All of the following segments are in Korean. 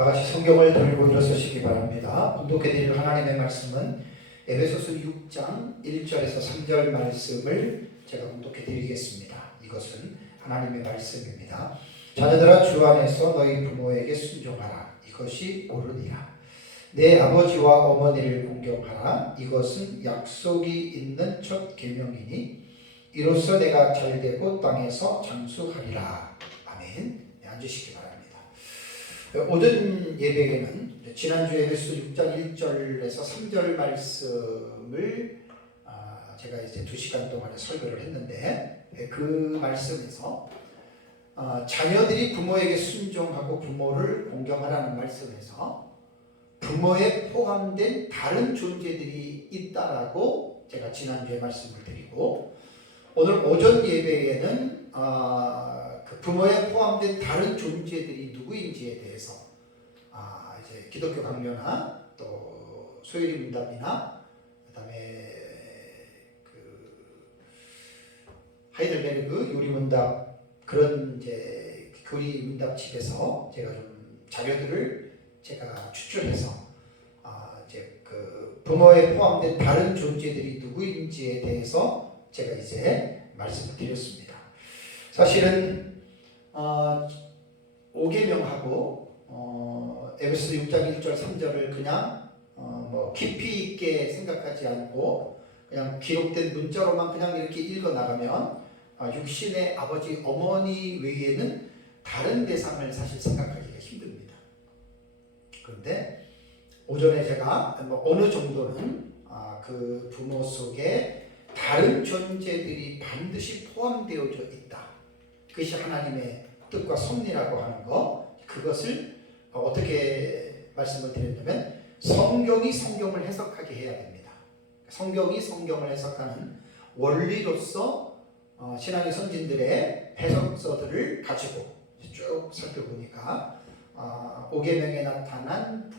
다 같이 성경을 들고 일어서시기 바랍니다. 봉독해 드릴 하나님의 말씀은 에베소서 6장 1절에서 3절 말씀을 제가 봉독해 드리겠습니다. 이것은 하나님의 말씀입니다. 자녀들아, 주 안에서 너희 부모에게 순종하라. 이것이 옳으니라. 내 아버지와 어머니를 공경하라. 이것은 약속이 있는 첫 계명이니 이로써 내가 잘되고 땅에서 장수하리라. 아멘. 네, 앉으시기 바랍니다. 오전 예배에는 지난주 에베소 6장 1절에서 3절 말씀을 제가 이제 2시간 동안에 설교를 했는데, 그 말씀에서 자녀들이 부모에게 순종하고 부모를 공경하라는 말씀에서 부모에 포함된 다른 존재들이 있다라고 제가 지난주에 말씀을 드리고, 오늘 오전 예배에는 그 부모에 포함된 다른 존재들이 누구인지에 대해서 이제 기독교 강요나 또 소요리 문답이나 그다음에 그 하이델베르그 요리 문답, 그런 이제 교리 문답집에서 제가 좀 자료들을 제가 추출해서 이제 그 부모에 포함된 다른 존재들이 누구인지에 대해서 제가 이제 말씀을 드렸습니다. 사실은 5계명하고 에베소 6장 1절 3절을 그냥 뭐 깊이 있게 생각하지 않고 그냥 기록된 문자로만 그냥 이렇게 읽어 나가면 육신의 아버지 어머니 외에는 다른 대상을 사실 생각하기가 힘듭니다. 그런데 오전에 제가 뭐 어느 정도는 그 부모 속에 다른 존재들이 반드시 포함되어져 있다. 그것이 하나님의 뜻과 섭리라고 하는 것, 그것을 어떻게 말씀을 드렸냐면 성경이 성경을 해석하게 해야 됩니다. 성경이 성경을 해석하는 원리로서 신앙의 선진들의 해석서들을 가지고 쭉 살펴보니까 5계명에 나타난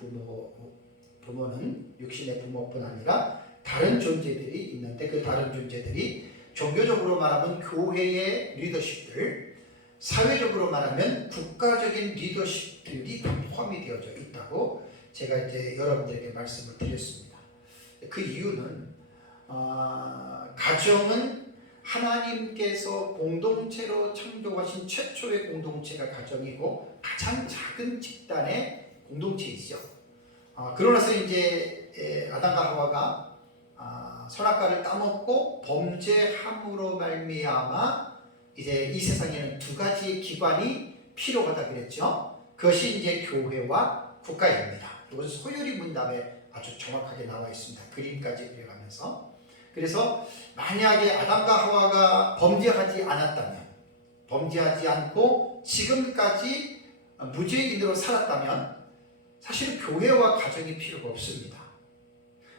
부모는 육신의 부모뿐 아니라 다른 존재들이 있는데, 그 다른 존재들이 종교적으로 말하면 교회의 리더십들, 사회적으로 말하면 국가적인 리더십들이 다 포함이 되어져 있다고 제가 이제 여러분들에게 말씀을 드렸습니다. 그 이유는 가정은 하나님께서 공동체로 창조하신 최초의 공동체가 가정이고 가장 작은 집단의 공동체이죠. 그러나서 이제 아담과 하와가 선악과를 따먹고 범죄함으로 말미암아 이제 이 세상에는 두 가지의 기관이 필요하다 그랬죠. 그것이 이제 교회와 국가입니다. 이것은 소요리 문답에 아주 정확하게 나와 있습니다. 그림까지 그려가면서. 그래서 만약에 아담과 하와가 범죄하지 않았다면, 범죄하지 않고 지금까지 무죄인으로 살았다면 사실은 교회와 가정이 필요가 없습니다.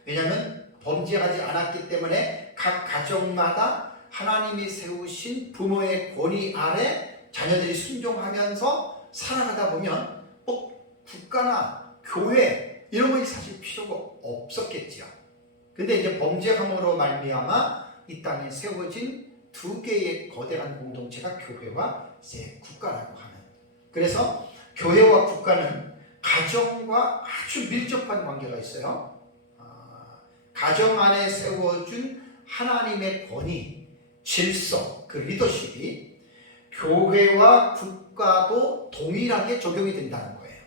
왜냐하면 범죄하지 않았기 때문에 각 가정마다 하나님이 세우신 부모의 권위 아래 자녀들이 순종하면서 살아가다 보면 국가나 교회 이런 것이 사실 필요가 없었겠지요. 근데 이제 범죄함으로 말미암아 이 땅에 세워진 두 개의 거대한 공동체가 교회와 이제 국가라고 하는. 그래서 교회와 국가는 가정과 아주 밀접한 관계가 있어요. 가정 안에 세워준 하나님의 권위, 질서, 그 리더십이 교회와 국가도 동일하게 적용이 된다는 거예요.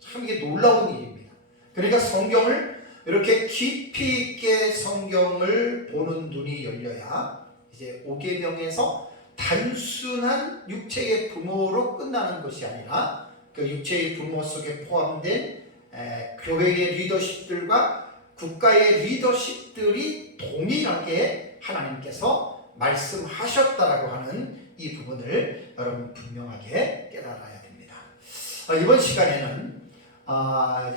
참 이게 놀라운 일입니다. 그러니까 성경을 이렇게 깊이 있게 성경을 보는 눈이 열려야 이제 5계명에서 단순한 육체의 부모로 끝나는 것이 아니라 그 육체의 부모 속에 포함된 교회의 리더십들과 국가의 리더십들이 동일하게 하나님께서 말씀하셨다라고 하는 이 부분을 여러분 분명하게 깨달아야 됩니다. 이번 시간에는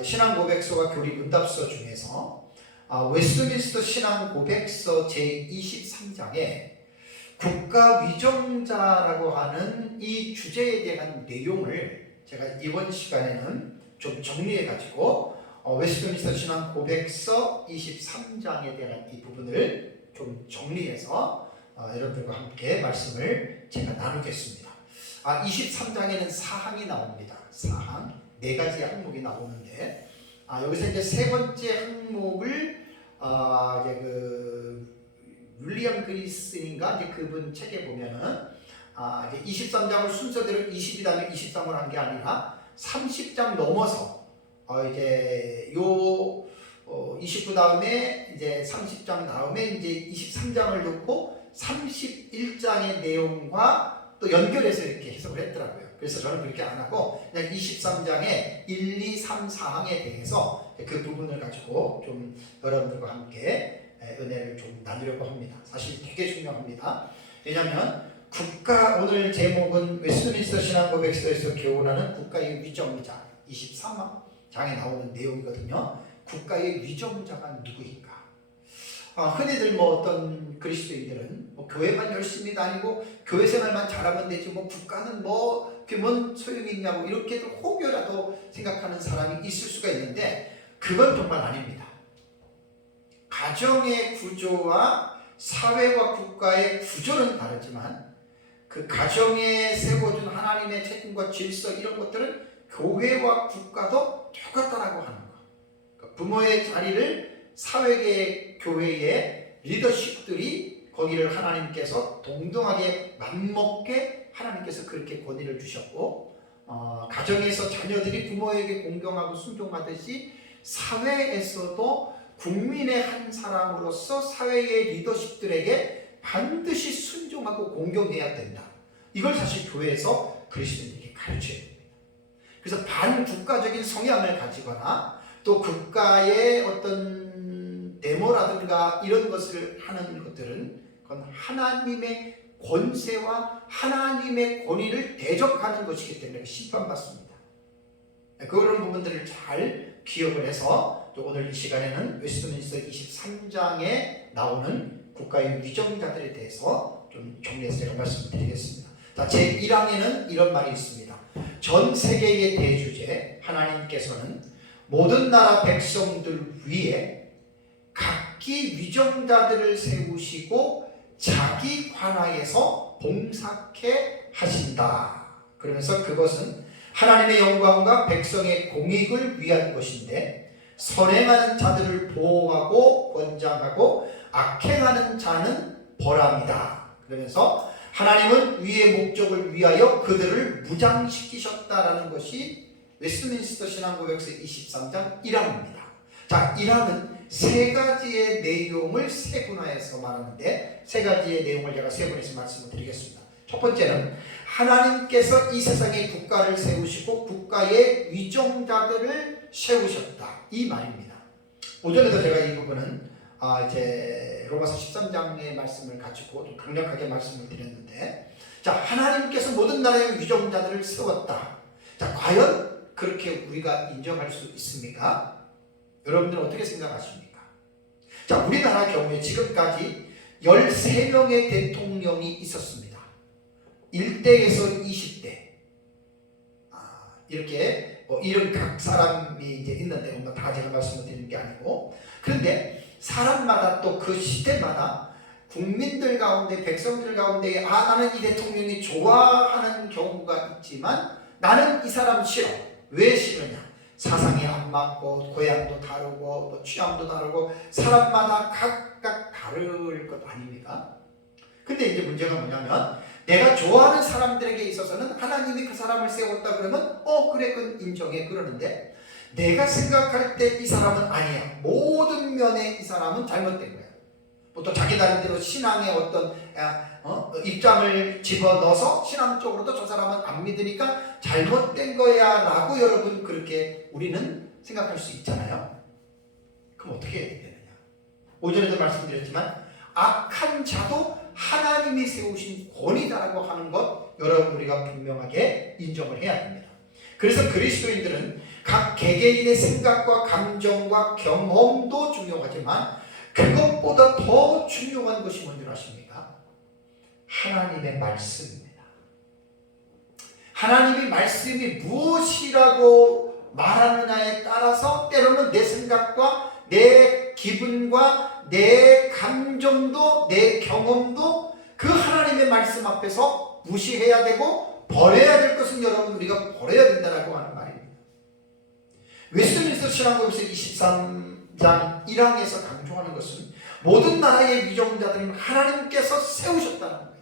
신앙 고백서와 교리 문답서 중에서 웨스트민스터 신앙 고백서 제23장에 국가 위정자라고 하는 이 주제에 대한 내용을 제가 이번 시간에는 좀 정리해 가지고 웨스트민스터 신앙 고백서 23장에 대한 이 부분을 좀 정리해서 여러분들과 함께 말씀을 제가 나누겠습니다. 23장에는 사항이 나옵니다. 사항 네 가지 항목이 나오는데 여기서 이제 세 번째 항목을 이제 그 윌리엄 그리슨인가 이제 그분 책에 보면은 이제 23장을 순서대로 20이다음에 23을 한 게 아니라 30장 넘어서 이제 29 다음에 이제 30장 다음에 이제 23장을 놓고 31장의 내용과 또 연결해서 이렇게 해석을 했더라고요. 그래서 저는 그렇게 안 하고 그냥 23장의 1, 2, 3, 4항에 대해서 그 부분을 가지고 좀 여러분들과 함께 은혜를 좀 나누려고 합니다. 사실 되게 중요합니다. 왜냐하면 오늘 제목은 웨스트민스터 신앙고백서에서 교훈하는 국가의 위정자 23장에 나오는 내용이거든요. 국가의 위정자가 누구인가? 흔히들 어떤 그리스도인들은 교회만 열심히 다니고 교회 생활만 잘하면 되지 국가는 그게 뭔 소용이 있냐고 이렇게도 혹여라도 생각하는 사람이 있을 수가 있는데 그건 정말 아닙니다. 가정의 구조와 사회와 국가의 구조는 다르지만 그 가정에 세워준 하나님의 책임과 질서 이런 것들은 교회와 국가도 똑같다라고 하는 거. 그러니까 부모의 자리를 사회계 교회의 리더십들이 거기를 하나님께서 동등하게 맞먹게 하나님께서 그렇게 권위를 주셨고 가정에서 자녀들이 부모에게 공경하고 순종하듯이 사회에서도 국민의 한 사람으로서 사회의 리더십들에게 반드시 순종하고 공경해야 된다. 이걸 사실 교회에서 그리스도인들에게 가르쳐야 됩니다. 그래서 반국가적인 성향을 가지거나 또 국가의 어떤 데모라든가 이런 것을 하는 것들은 그건 하나님의 권세와 하나님의 권위를 대적하는 것이기 때문에 심판받습니다. 그런 부분들을 잘 기억을 해서 또 오늘 이 시간에는 웨스트민스터 23장에 나오는 국가의 위정자들에 대해서 좀 정리해서 제가 말씀드리겠습니다. 자, 제1항에는 이런 말이 있습니다. 전 세계의 대주제 하나님께서는 모든 나라 백성들 위에 각기 위정자들을 세우시고 자기 관하에서 봉사케 하신다. 그러면서 그것은 하나님의 영광과 백성의 공익을 위한 것인데 선행하는 자들을 보호하고 권장하고 악행하는 자는 벌합니다. 그러면서 하나님은 위의 목적을 위하여 그들을 무장시키셨다라는 것이 웨스트민스터 신앙고백서 23장 1항입니다. 자, 1항은 세 가지의 내용을 세분화해서 말하는데 세 가지의 내용을 제가 세분해서 말씀을 드리겠습니다. 첫 번째는 하나님께서 이 세상에 국가를 세우시고 국가의 위정자들을 세우셨다. 이 말입니다. 오전에도 제가 이 부분은 이제 로마서 13장의 말씀을 가지고 좀 강력하게 말씀을 드렸는데 자, 하나님께서 모든 나라의 위정자들을 세웠다. 자, 과연 그렇게 우리가 인정할 수 있습니까? 여러분들은 어떻게 생각하십니까? 자, 우리나라 경우에 지금까지 13명의 대통령이 있었습니다. 1대에서 20대. 이렇게 이런 각 사람이 이제 있는데 다 제가 말씀을 드리는 게 아니고 그런데 사람마다 또 그 시대마다 국민들 가운데 백성들 가운데 나는 이 대통령이 좋아하는 경우가 있지만 나는 이 사람 싫어. 왜 싫으냐? 사상이 안 맞고 고향도 다르고 또 취향도 다르고 사람마다 각각 다를 것 아닙니까? 근데 이제 문제가 뭐냐면 내가 좋아하는 사람들에게 있어서는 하나님이 그 사람을 세웠다 그러면 그래 그건 인정해 그러는데 내가 생각할 때 이 사람은 아니야. 모든 면에 이 사람은 잘못된 거야. 또 자기 나름대로 신앙의 어떤 입장을 집어넣어서 신앙적으로도 저 사람은 안 믿으니까 잘못된 거야 라고 여러분 그렇게 우리는 생각할 수 있잖아요. 그럼 어떻게 해야 되느냐? 오전에도 말씀드렸지만 악한 자도 하나님이 세우신 권위다라고 하는 것 여러분 우리가 분명하게 인정을 해야 합니다. 그래서 그리스도인들은 각 개개인의 생각과 감정과 경험도 중요하지만 그것보다 더 중요한 것이 뭔지 아십니까? 하나님의 말씀입니다. 하나님의 말씀이 무엇이라고 말하느냐에 따라서 때로는 내 생각과 내 기분과 내 감정도 내 경험도 그 하나님의 말씀 앞에서 무시해야 되고 버려야 될 것은 여러분 우리가 버려야 된다고 하는 말입니다. 웨스트민스터 신앙법에서 23장 1항에서 강조하는 것은 모든 나라의 위정자들은 하나님께서 세우셨다는 거예요.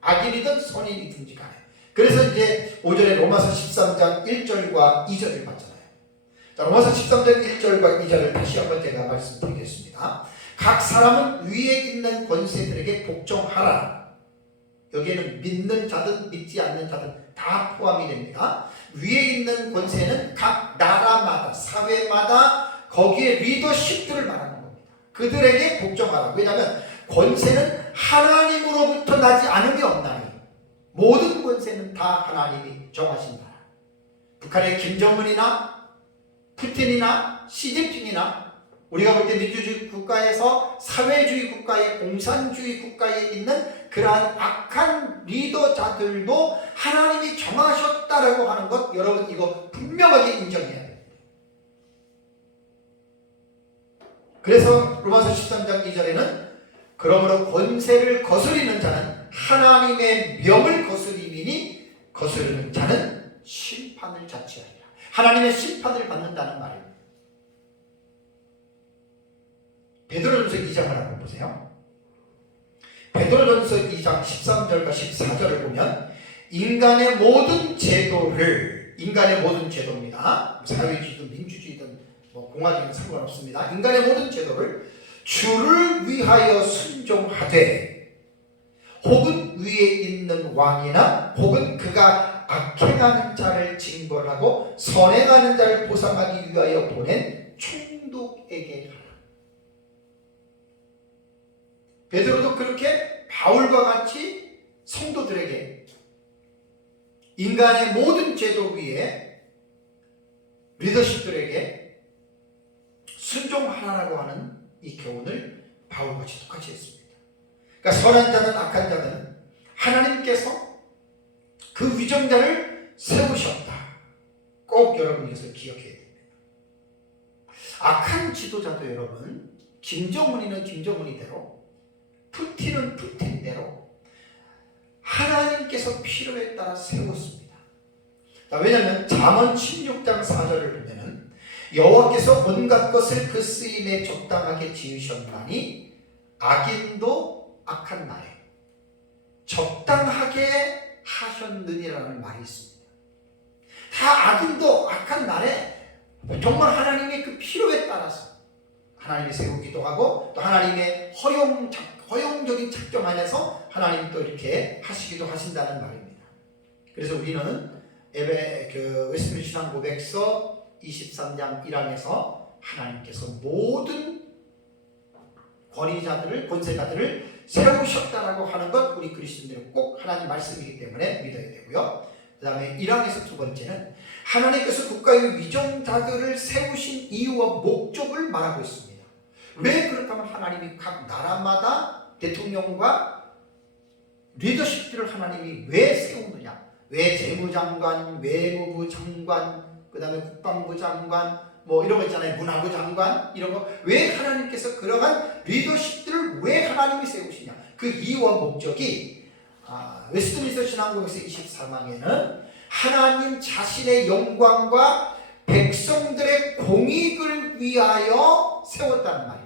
악인이든 선인이든지 간에. 그래서 이제 5절에 로마서 13장 1절과 2절을 봤잖아요. 자, 로마서 13장 1절과 2절을 다시 한번 제가 말씀드리겠습니다. 각 사람은 위에 있는 권세들에게 복종하라. 여기에는 믿는 자든 믿지 않는 자든 다 포함이 됩니다. 위에 있는 권세는 각 나라마다, 사회마다 거기에 리더십들을 말하는 겁니다. 그들에게 복종하라. 왜냐하면 권세는 하나님으로부터 나지 않음이 없나니 모든 권세는 다 하나님이 정하신다. 북한의 김정은이나 푸틴이나 시진핑이나 우리가 볼 때 민주주의 국가에서 사회주의 국가에 공산주의 국가에 있는 그러한 악한 리더자들도 하나님이 정하셨다라고 하는 것 여러분 이거 분명하게 인정해야 돼요. 그래서 로마서 13장 2절에는 그러므로 권세를 거스리는 자는 하나님의 명을 거스리니 거스르는 자는 심판을 자취하리라. 하나님의 심판을 받는다는 말입니다. 베드로전서 2장을 한번 보세요. 베드로전서 2장 13절과 14절을 보면 인간의 모든 제도입니다. 사회주의든 민주주의든 공화주의든 상관없습니다. 인간의 모든 제도를 주를 위하여 순종하되 혹은 위에 있는 왕이나 혹은 그가 악행하는 자를 징벌하고 선행하는 자를 보상하기 위하여 보낸 총독에게 하라. 베드로도 그렇게 바울과 같이 성도들에게 인간의 모든 제도 위에 리더십들에게 순종하라고 하는 이 교훈을 바울같이 똑같이 했습니다. 그러니까 선한 자든 악한 자든 하나님께서 그 위정자를 세우셨다. 꼭 여러분 이것을 기억해야 됩니다. 악한 지도자도 여러분 김정은이는 김정은이대로 푸틴은 푸틴대로 하나님께서 필요에 따라 세웠습니다. 왜냐하면 잠언 16장 4절을 보면은 여호와께서 온갖 것을 그 쓰임에 적당하게 지으셨나니 악인도 악한 날에 적당하게 하셨느니라는 말이 있습니다. 다 악인도 악한 날에 정말 하나님의 그 필요에 따라서 하나님이 세우기도 하고 또 하나님의 허용적인 작정 안에서 하나님이 또 이렇게 하시기도 하신다는 말입니다. 그래서 우리는 웨스트민스터 신앙 고백서 23장 1항에서 하나님께서 모든 권세자들을 세우셨다라고 하는 것 우리 그리스도인들은 꼭 하나님 말씀이기 때문에 믿어야 되고요. 그 다음에 1항에서 두 번째는 하나님께서 국가의 위정자들을 세우신 이유와 목적을 말하고 있습니다. 왜 그렇다면 하나님이 각 나라마다 대통령과 리더십들을 하나님이 왜 세우느냐? 왜 재무장관, 외무부 장관, 그 다음에 국방부 장관, 이런 거 있잖아요. 문화부 장관, 이런 거. 왜 하나님께서 그러한 리더십들을 왜 하나님이 세우시냐? 그 이유와 목적이 웨스트민스터 신앙고백서 24망에는 하나님 자신의 영광과 백성들의 공익을 위하여 세웠다는 말입니다.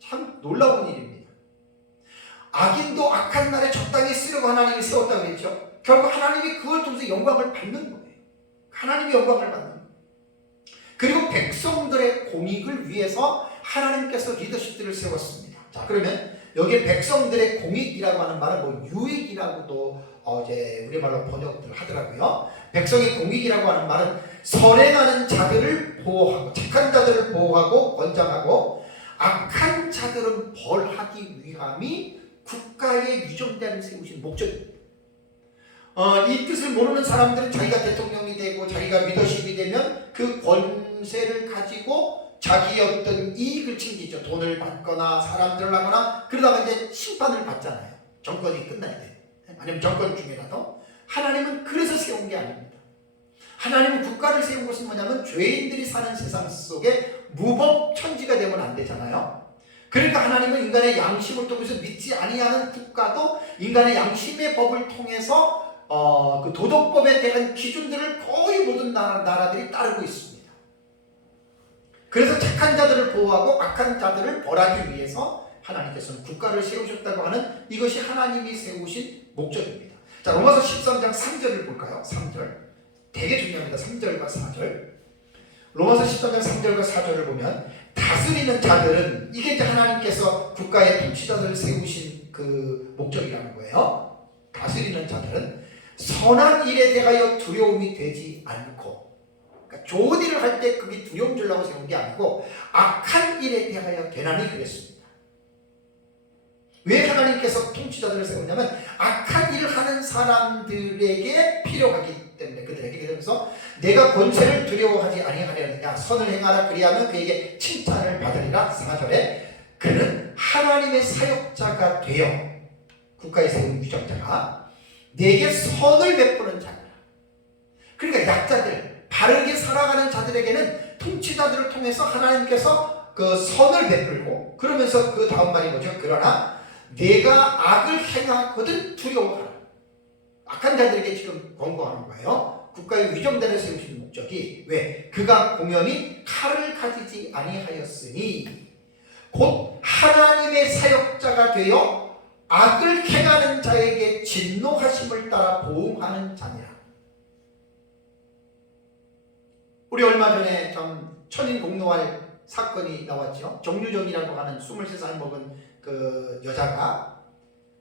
참 놀라운 일입니다. 악인도 악한 날에 적당히 쓰려고 하나님이 세웠다고 그랬죠. 결국 하나님이 그걸 통해서 영광을 받는 거예요. 하나님이 영광을 받는 거예요. 그리고 백성들의 공익을 위해서 하나님께서 리더십들을 세웠습니다. 자, 그러면 여기에 백성들의 공익이라고 하는 말은 유익이라고도 이제 우리말로 번역들 하더라고요. 백성의 공익이라고 하는 말은 선행하는 자들을 보호하고 착한 자들을 보호하고 권장하고 악한 자들은 벌하기 위함이 국가의 위정자를 세우신 목적입니다. 이 뜻을 모르는 사람들은 자기가 대통령이 되고 자기가 리더십이 되면 그 권세를 가지고 자기의 어떤 이익을 챙기죠. 돈을 받거나 사람들을 하거나 그러다가 이제 심판을 받잖아요. 정권이 끝날 때. 아니면 정권 중이라도. 하나님은 그래서 세운 게 아닙니다. 하나님은 국가를 세운 것은 뭐냐면 죄인들이 사는 세상 속에 무법 천지가 되면 안 되잖아요. 그러니까 하나님은 인간의 양심을 통해서 믿지 아니하는 국가도 인간의 양심의 법을 통해서 그 도덕법에 대한 기준들을 거의 모든 나라들이 따르고 있습니다. 그래서 착한 자들을 보호하고 악한 자들을 벌하기 위해서 하나님께서는 국가를 세우셨다고 하는 이것이 하나님이 세우신 목적입니다. 자, 로마서 13장 3절을 볼까요? 3절. 되게 중요합니다. 3절과 4절. 로마서 13장 3절과 4절을 보면 다스리는 자들은 이게 이제 하나님께서 국가의 통치자들을 세우신 그 목적이라는 거예요. 다스리는 자들은 선한 일에 대하여 두려움이 되지 않고, 그러니까 좋은 일을 할 때 그게 두려움 주려고 세운 게 아니고 악한 일에 대하여 되나니 그랬습니다. 왜 하나님께서 통치자들을 세우냐면 악한 일을 하는 사람들에게 필요하기 때문에 그들에게. 그러면서 내가 권세를 두려워하지 아니하려느냐 선을 행하라 그리하면 그에게 칭찬을 받으리라. 4절에 그는 하나님의 사역자가 되어 국가에 세운 위정자가 내게 선을 베푸는 자니라. 그러니까 약자들 바르게 살아가는 자들에게는 통치자들을 통해서 하나님께서 그 선을 베풀고, 그러면서 그 다음 말이 뭐죠? 그러나 내가 악을 행하거든 두려워하라. 악한 자들에게 지금 권고하는 거예요. 국가의 위정자를 세우시는 목적이 왜? 그가 공연히 칼을 가지지 아니하였으니 곧 하나님의 사역자가 되어 악을 행하는 자에게 진노하심을 따라 보응하는 자니라. 우리 얼마 전에 참 천인공노할 사건이 나왔죠. 정유정이라고 하는 23살 먹은 그 여자가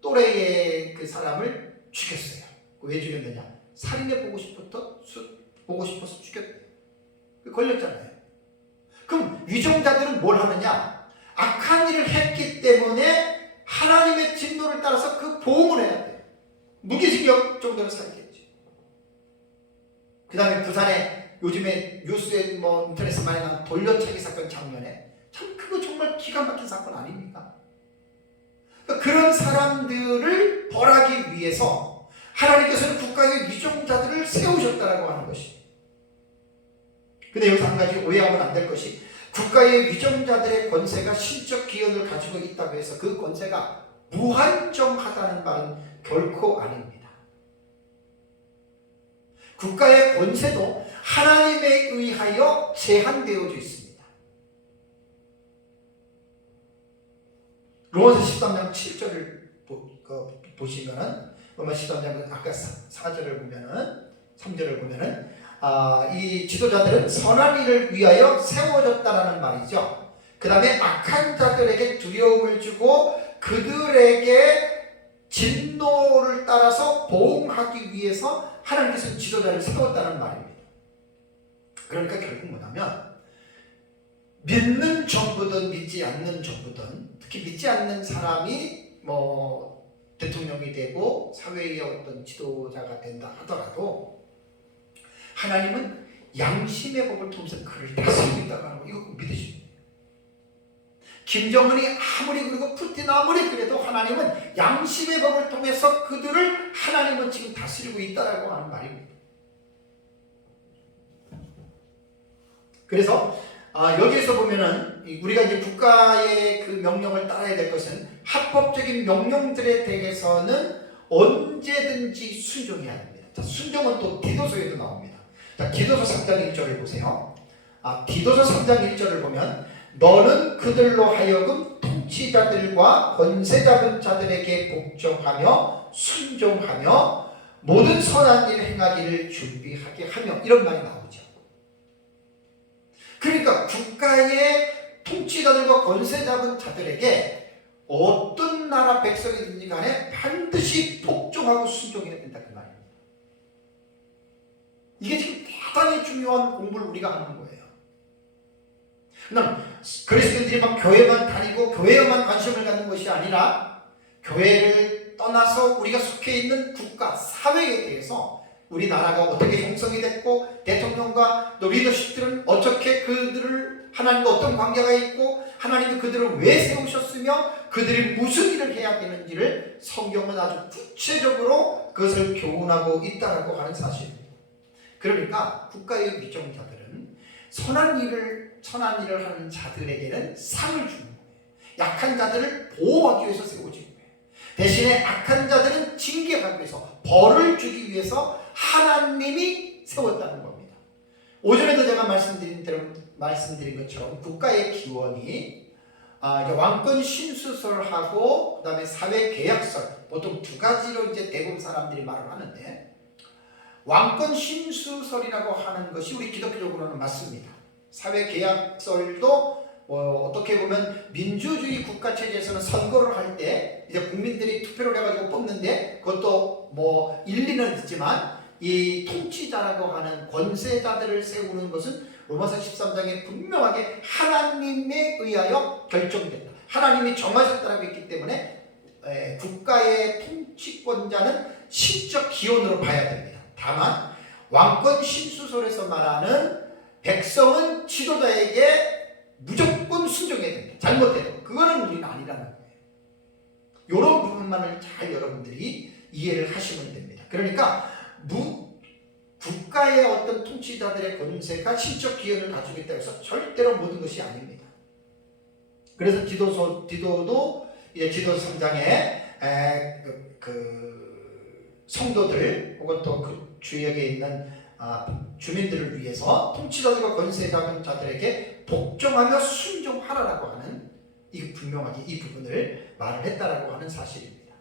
또래의 그 사람을 죽였어요. 왜 죽였느냐? 살인해 보고 싶어서 죽였대요. 걸렸잖아요. 그럼 위정자들은 뭘 하느냐? 악한 일을 했기 때문에 하나님의 진노를 따라서 그 보응을 해야 돼요. 무기징역 정도는 살겠지. 그 다음에 부산에 요즘에 뉴스에 인터넷에 많이 나온 돌려차기 사건 장면에 참 그거 정말 기가 막힌 사건 아닙니까? 그런 사람들을 벌하기 위해서 하나님께서는 국가의 위정자들을 세우셨다라고 하는 것이. 근데 여기서 한 가지 오해하면 안 될 것이, 국가의 위정자들의 권세가 신적 기원을 가지고 있다고 해서 그 권세가 무한정하다는 말은 결코 아닙니다. 국가의 권세도 하나님에 의하여 제한되어져 있습니다. 로마서 13장 7절을 보시면은, 로마 13장 아까 4절을 보면은, 3절을 보면은, 이 지도자들은 선한 일을 위하여 세워졌다라는 말이죠. 그 다음에 악한 자들에게 두려움을 주고 그들에게 진노를 따라서 보응하기 위해서 하나님께서는 지도자를 세웠다는 말입니다. 그러니까 결국 뭐냐면, 믿는 정부든 믿지 않는 정부든, 특히 믿지 않는 사람이 대통령이 되고 사회의 어떤 지도자가 된다 하더라도 하나님은 양심의 법을 통해서 그를 다스리고 있다고 하는 거, 이거 꼭 믿으십니다. 김정은이 아무리 그리고 푸틴 아무리 그래도 하나님은 양심의 법을 통해서 그들을 하나님은 지금 다스리고 있다라고 하는 말입니다. 그래서 여기에서 보면은 우리가 이제 국가의 그 명령을 따라야 될 것은 합법적인 명령들에 대해서는 언제든지 순종해야 됩니다. 자, 순종은 또 디도서에도 나옵니다. 자, 디도서 3장 1절을 보세요. 디도서 3장 1절을 보면 너는 그들로 하여금 통치자들과 권세 잡은 자들에게 복종하며 순종하며 모든 선한 일 행하기를 준비하게 하며, 이런 말이 나오죠. 그러니까 국가의 통치자들과 권세 잡은 자들에게 어떤 나라 백성이든지 간에 반드시 복종하고 순종해야 된다, 그 말입니다. 이게 지금 대단히 중요한 공부를 우리가 하는 거예요. 그리스도인들이 막 교회만 다니고 교회에만 관심을 갖는 것이 아니라 교회를 떠나서 우리가 속해 있는 국가, 사회에 대해서 우리나라가 어떻게 형성이 됐고 대통령과 또 리더십들은 어떻게 그들을 하나님과 어떤 관계가 있고 하나님이 그들을 왜 세우셨으며 그들이 무슨 일을 해야 되는지를 성경은 아주 구체적으로 그것을 교훈하고 있다고 하는 사실입니다. 그러니까 국가의 위정자들은 선한 일을 하는 자들에게는 상을 주는 거예요. 약한 자들을 보호하기 위해서 세워진 거예요. 대신에 악한 자들은 징계하기 위해서, 벌을 주기 위해서 하나님이 세웠다는 겁니다. 오전에도 제가 말씀드린 것처럼 국가의 기원이 왕권 신수설하고 그다음에 사회 계약설, 보통 두 가지로 이제 대부분 사람들이 말을 하는데, 왕권 신수설이라고 하는 것이 우리 기독교적으로는 맞습니다. 사회 계약설도 어떻게 보면 민주주의 국가 체제에서는 선거를 할 때 이제 국민들이 투표를 해가지고 뽑는데, 그것도 뭐 일리는 있지만 이 통치자라고 하는 권세자들을 세우는 것은 로마서 13장에 분명하게 하나님에 의하여 결정된다, 하나님이 정하셨다라고 했기 때문에 국가의 통치권자는 신적 기원으로 봐야 됩니다. 다만 왕권 신수설에서 말하는 백성은 지도자에게 무조건 순종해야 됩니다. 잘못해도 그거는 우리는 아니라는 거예요. 이런 부분만을 잘 여러분들이 이해를 하시면 됩니다. 그러니까 국가의 어떤 통치자들의 권세가 신적 기여를 가지고 있다고 해서 절대로 모든 것이 아닙니다. 그래서 디도도 이제 디도 3장에 그 성도들 혹은 또 그 주역에 있는 주민들을 위해서 통치자들과 권세 잡은 자들에게 복종하며 순종하라라고 하는, 이 분명하게 이 부분을 말을 했다라고 하는 사실입니다.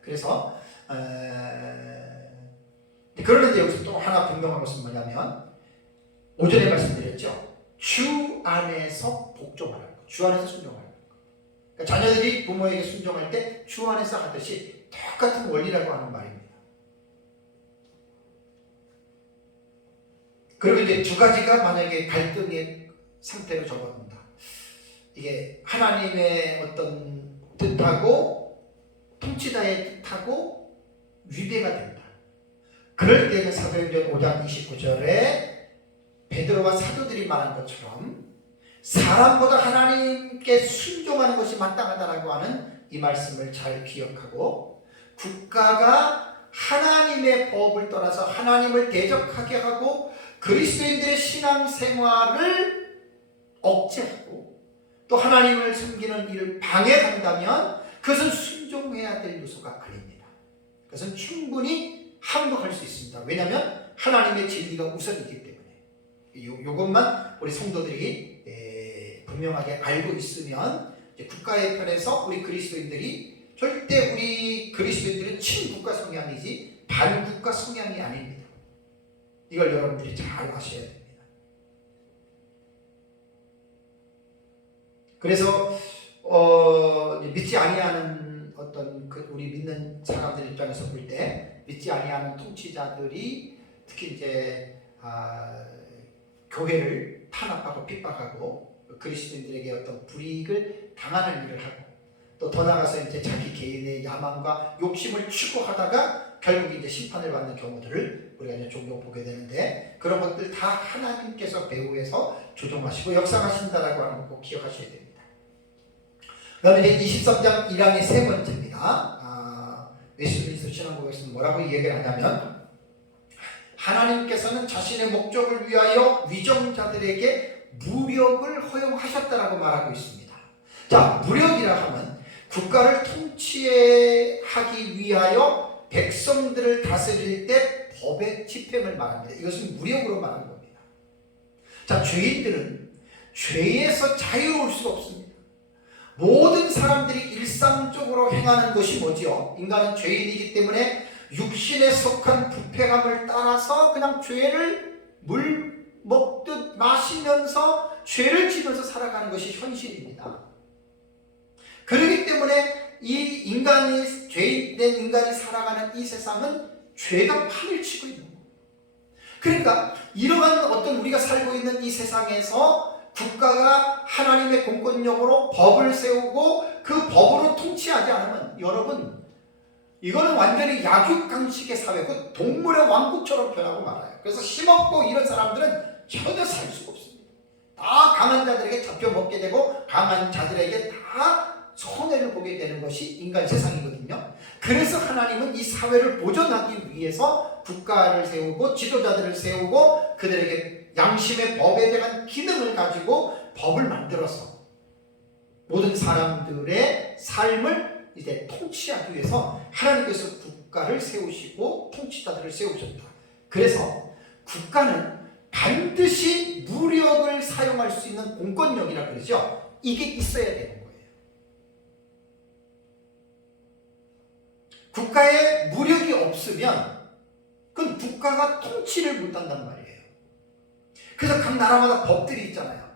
그래서 그런데 여기서 또 하나 분명한 것은 뭐냐면, 오전에 말씀드렸죠. 주 안에서 복종하라는 것, 주 안에서 순종하라는 것. 그러니까 자녀들이 부모에게 순종할 때 주 안에서 하듯이 똑같은 원리라고 하는 말입니다. 그리고 이제 두 가지가 만약에 갈등의 상태로 접어든다, 이게 하나님의 어떤 뜻하고 통치자의 뜻하고 위배가 된다. 그럴 때는 사도행전 5장 29절에 베드로와 사도들이 말한 것처럼 사람보다 하나님께 순종하는 것이 마땅하다라고 하는 이 말씀을 잘 기억하고, 국가가 하나님의 법을 떠나서 하나님을 대적하게 하고 그리스도인들의 신앙생활을 억제하고 또 하나님을 섬기는 일을 방해한다면 그것은 순종해야 될 요소가 아닙니다. 그것은 충분히 항복할 수 있습니다. 왜냐하면 하나님의 진리가 우선이기 때문에. 이것만 우리 성도들이 분명하게 알고 있으면, 국가의 편에서 우리 그리스도인들이 절대, 우리 그리스도인들은 친국가 성향이지 반국가 성향이 아닙니다. 이걸 여러분들이 잘 아셔야 됩니다. 그래서 믿지 아니하는 어떤 우리 믿는 사람들 입장에서 볼 때, 믿지 아니하는 통치자들이 특히 이제 교회를 탄압하고 핍박하고 그리스도인들에게 어떤 불이익을 당하는 일을 하고, 또 더 나아가서 이제 자기 개인의 야망과 욕심을 추구하다가 결국 이제 심판을 받는 경우들을 우리가 이제 종종 보게 되는데, 그런 것들 다 하나님께서 배후에서 조종하시고 역사하신다라고 하는 거 꼭 기억하셔야 됩니다. 그다음에 이제 23장 1항의 세 번째입니다. 예수그리스도 신앙고백에서는 뭐라고 얘기를 하냐면, 하나님께서는 자신의 목적을 위하여 위정자들에게 무력을 허용하셨다라고 말하고 있습니다. 자, 무력이라 하면 국가를 통치하기 위하여 백성들을 다스릴 때 법의 집행을 말합니다. 이것은 무력으로 말하는 겁니다. 자, 죄인들은 죄에서 자유로울 수가 없습니다. 모든 사람들이 일상적으로 행하는 것이 뭐지요? 인간은 죄인이기 때문에 육신에 속한 부패함을 따라서 그냥 죄를 물 먹듯 마시면서 죄를 지면서 살아가는 것이 현실입니다. 그렇기 때문에 이 인간이, 죄인된 인간이 살아가는 이 세상은 죄가 판을 치고 있는 거예요. 그러니까 이러한 어떤 우리가 살고 있는 이 세상에서 국가가 하나님의 공권력으로 법을 세우고 그 법으로 통치하지 않으면, 여러분, 이거는 완전히 약육강식의 사회고 동물의 왕국처럼 변하고 말아요. 그래서 힘없고 이런 사람들은 전혀 살 수가 없습니다. 다 강한 자들에게 잡혀먹게 되고 강한 자들에게 다 손해를 보게 되는 것이 인간 세상이거든요. 그래서 하나님은 이 사회를 보존하기 위해서 국가를 세우고 지도자들을 세우고 그들에게 양심의 법에 대한 기능을 가지고 법을 만들어서 모든 사람들의 삶을 이제 통치하기 위해서 하나님께서 국가를 세우시고 통치자들을 세우셨다. 그래서 국가는 반드시 무력을 사용할 수 있는 공권력이라 그러죠. 이게 있어야 되는 거예요. 국가에 무력이 없으면 그건 국가가 통치를 못한단 말이에요. 그래서 각 나라마다 법들이 있잖아요.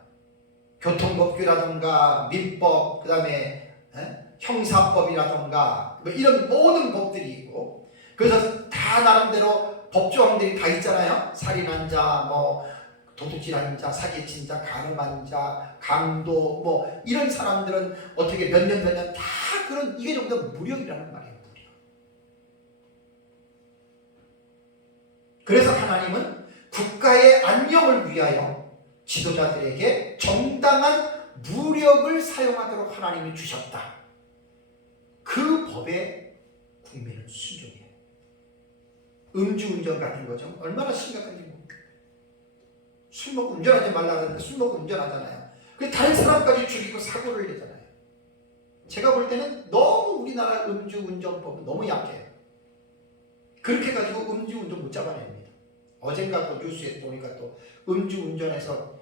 교통법규라든가 민법, 그 다음에 형사법이라든가 뭐 이런 모든 법들이 있고, 그래서 다 나름대로 법조항들이 다 있잖아요. 살인한 자, 뭐 도둑질한 자, 사기친 자, 간음한 자, 강도, 뭐 이런 사람들은 어떻게 몇 년 다 그런, 이게 전부 다 무력이라는 말이에요. 무력. 그래서 하나님은 국가의 안녕을 위하여 지도자들에게 정당한 무력을 사용하도록 하나님이 주셨다. 그 법에 국민은 순종해요. 음주운전 같은 거죠. 얼마나 심각한지 모릅니다. 술 먹고 운전하지 말라 그러는데 술 먹고 운전하잖아요. 그래서 다른 사람까지 죽이고 사고를 내잖아요. 제가 볼 때는 너무 우리나라 음주운전법은 너무 약해요. 그렇게 가지고 음주운전 못 잡아냅니다. 어젠가 또 뉴스에 보니까 또 음주운전에서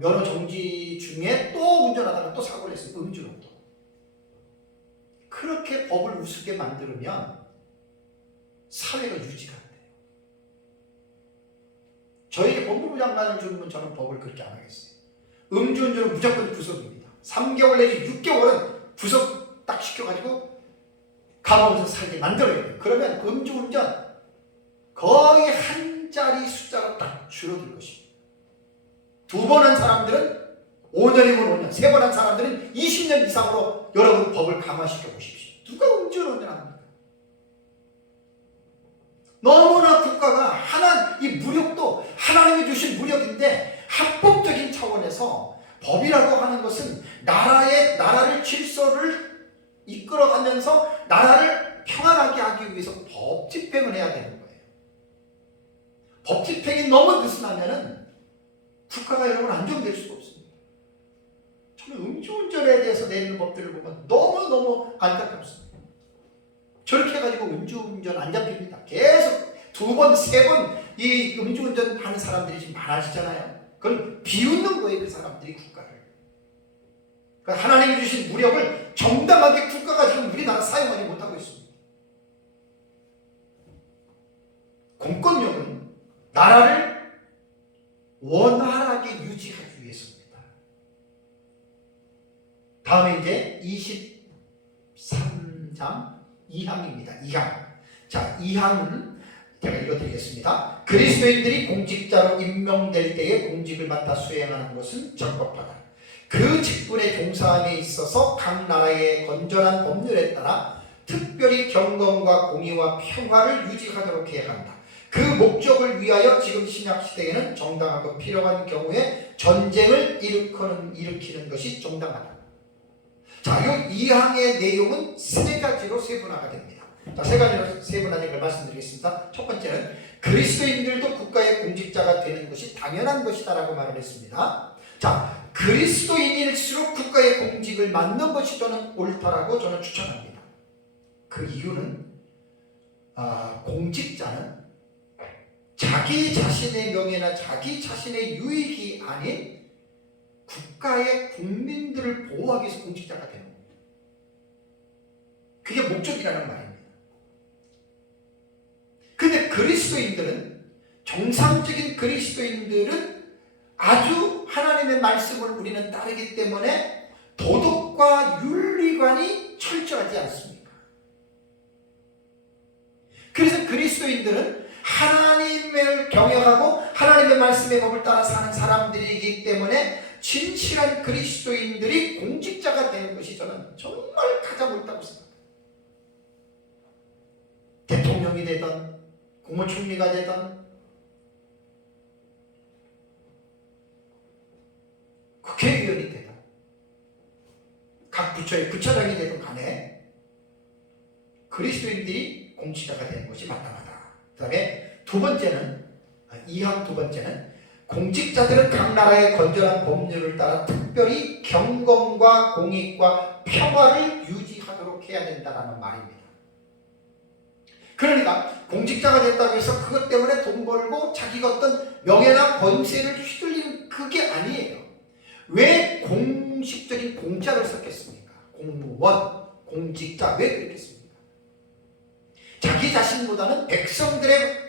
면허 정지 중에 또 운전하다가 또 사고를 냈어요. 음주로 또. 그렇게 법을 우습게 만들면 사회가 유지가 안 돼요. 저에게 법무부 장관을 주면 저는 법을 그렇게 안 하겠어요. 음주운전은 무조건 구속입니다. 3개월 내지 6개월은 구속 딱 시켜가지고 감옥에서 살게 만들어야 돼요. 그러면 음주운전 거의 한 자리 숫자가 딱 줄어들 것입니다. 2번 한 사람들은 5년이면 5년, 3번 한 사람들은 20년 이상으로 여러분 법을 강화시켜 보십시오. 누가 음주를 운전합니까? 너무나 국가가 이 무력도 하나님이 주신 무력인데 합법적인 차원에서 법이라고 하는 것은 나라를 질서를 이끌어가면서 나라를 평안하게 하기 위해서 법 집행을 해야 되는 거예요. 법 집행이 너무 느슨하면은 국가가 여러분 안정될 수가 없습니다. 저는 음주운전에 대해서 내리는 법들을 보면 너무너무 안타깝습니다. 저렇게 해가지고 음주운전 안 잡힙니다. 계속 2번, 3번 이 음주운전 하는 사람들이 지금 많아지잖아요. 그건 비웃는 거예요, 그 사람들이 국가를. 그러니까 하나님이 주신 무력을 정당하게 국가가 지금 우리나라 사용하지 못하고 있습니다. 공권력은 나라를 원활하게 유지하기 위해서입니다. 다음에 이제 23장 2항입니다. 2항. 자, 2항은 제가 읽어드리겠습니다. 그리스도인들이 공직자로 임명될 때에 공직을 맡아 수행하는 것은 적법하다. 그 직분의 종사함에 있어서 각 나라의 건전한 법률에 따라 특별히 경건과 공의와 평화를 유지하도록 해야 한다. 그 목적을 위하여 지금 신약시대에는 정당하고 필요한 경우에 전쟁을 일으키는 것이 정당하다. 자, 이 2항의 내용은 3가지로 세분화가 됩니다. 자, 3가지로 세분화된 걸 말씀드리겠습니다. 첫 번째는 그리스도인들도 국가의 공직자가 되는 것이 당연한 것이다 라고 말을 했습니다. 자, 그리스도인일수록 국가의 공직을 맡는 것이 저는 옳다라고 저는 추천합니다. 그 이유는 공직자는 자기 자신의 명예나 자기 자신의 유익이 아닌 국가의 국민들을 보호하기 위해서 공직자가 되는 겁니다. 그게 목적이라는 말입니다. 근데 그리스도인들은, 정상적인 그리스도인들은 아주 하나님의 말씀을 우리는 따르기 때문에 도덕과 윤리관이 철저하지 않습니까? 그래서 그리스도인들은 하나님을 경외하고 하나님의 말씀의 법을 따라 사는 사람들이기 때문에 진실한 그리스도인들이 공직자가 되는 것이 저는 정말 가장 옳다고 생각합니다. 대통령이 되든 국무총리가 되든 국회의원이 되든 각 부처의 부처장이 되든 간에 그리스도인들이 공직자가 되는 것이 마땅하다. 그 다음에 2번째는, 2항 2번째는 공직자들은 각 나라의 건전한 법률을 따라 특별히 경건과 공익과 평화를 유지하도록 되도록 해야 된다라는 말입니다. 그러니까 공직자가 됐다고 해서 그것 때문에 돈 벌고 자기가 어떤 명예나 권세를 휘둘리는 그게 아니에요. 왜 공식적인 공자를 썼겠습니까? 공무원, 공직자 왜 그랬겠습니까? 자기 자신보다는 백성들의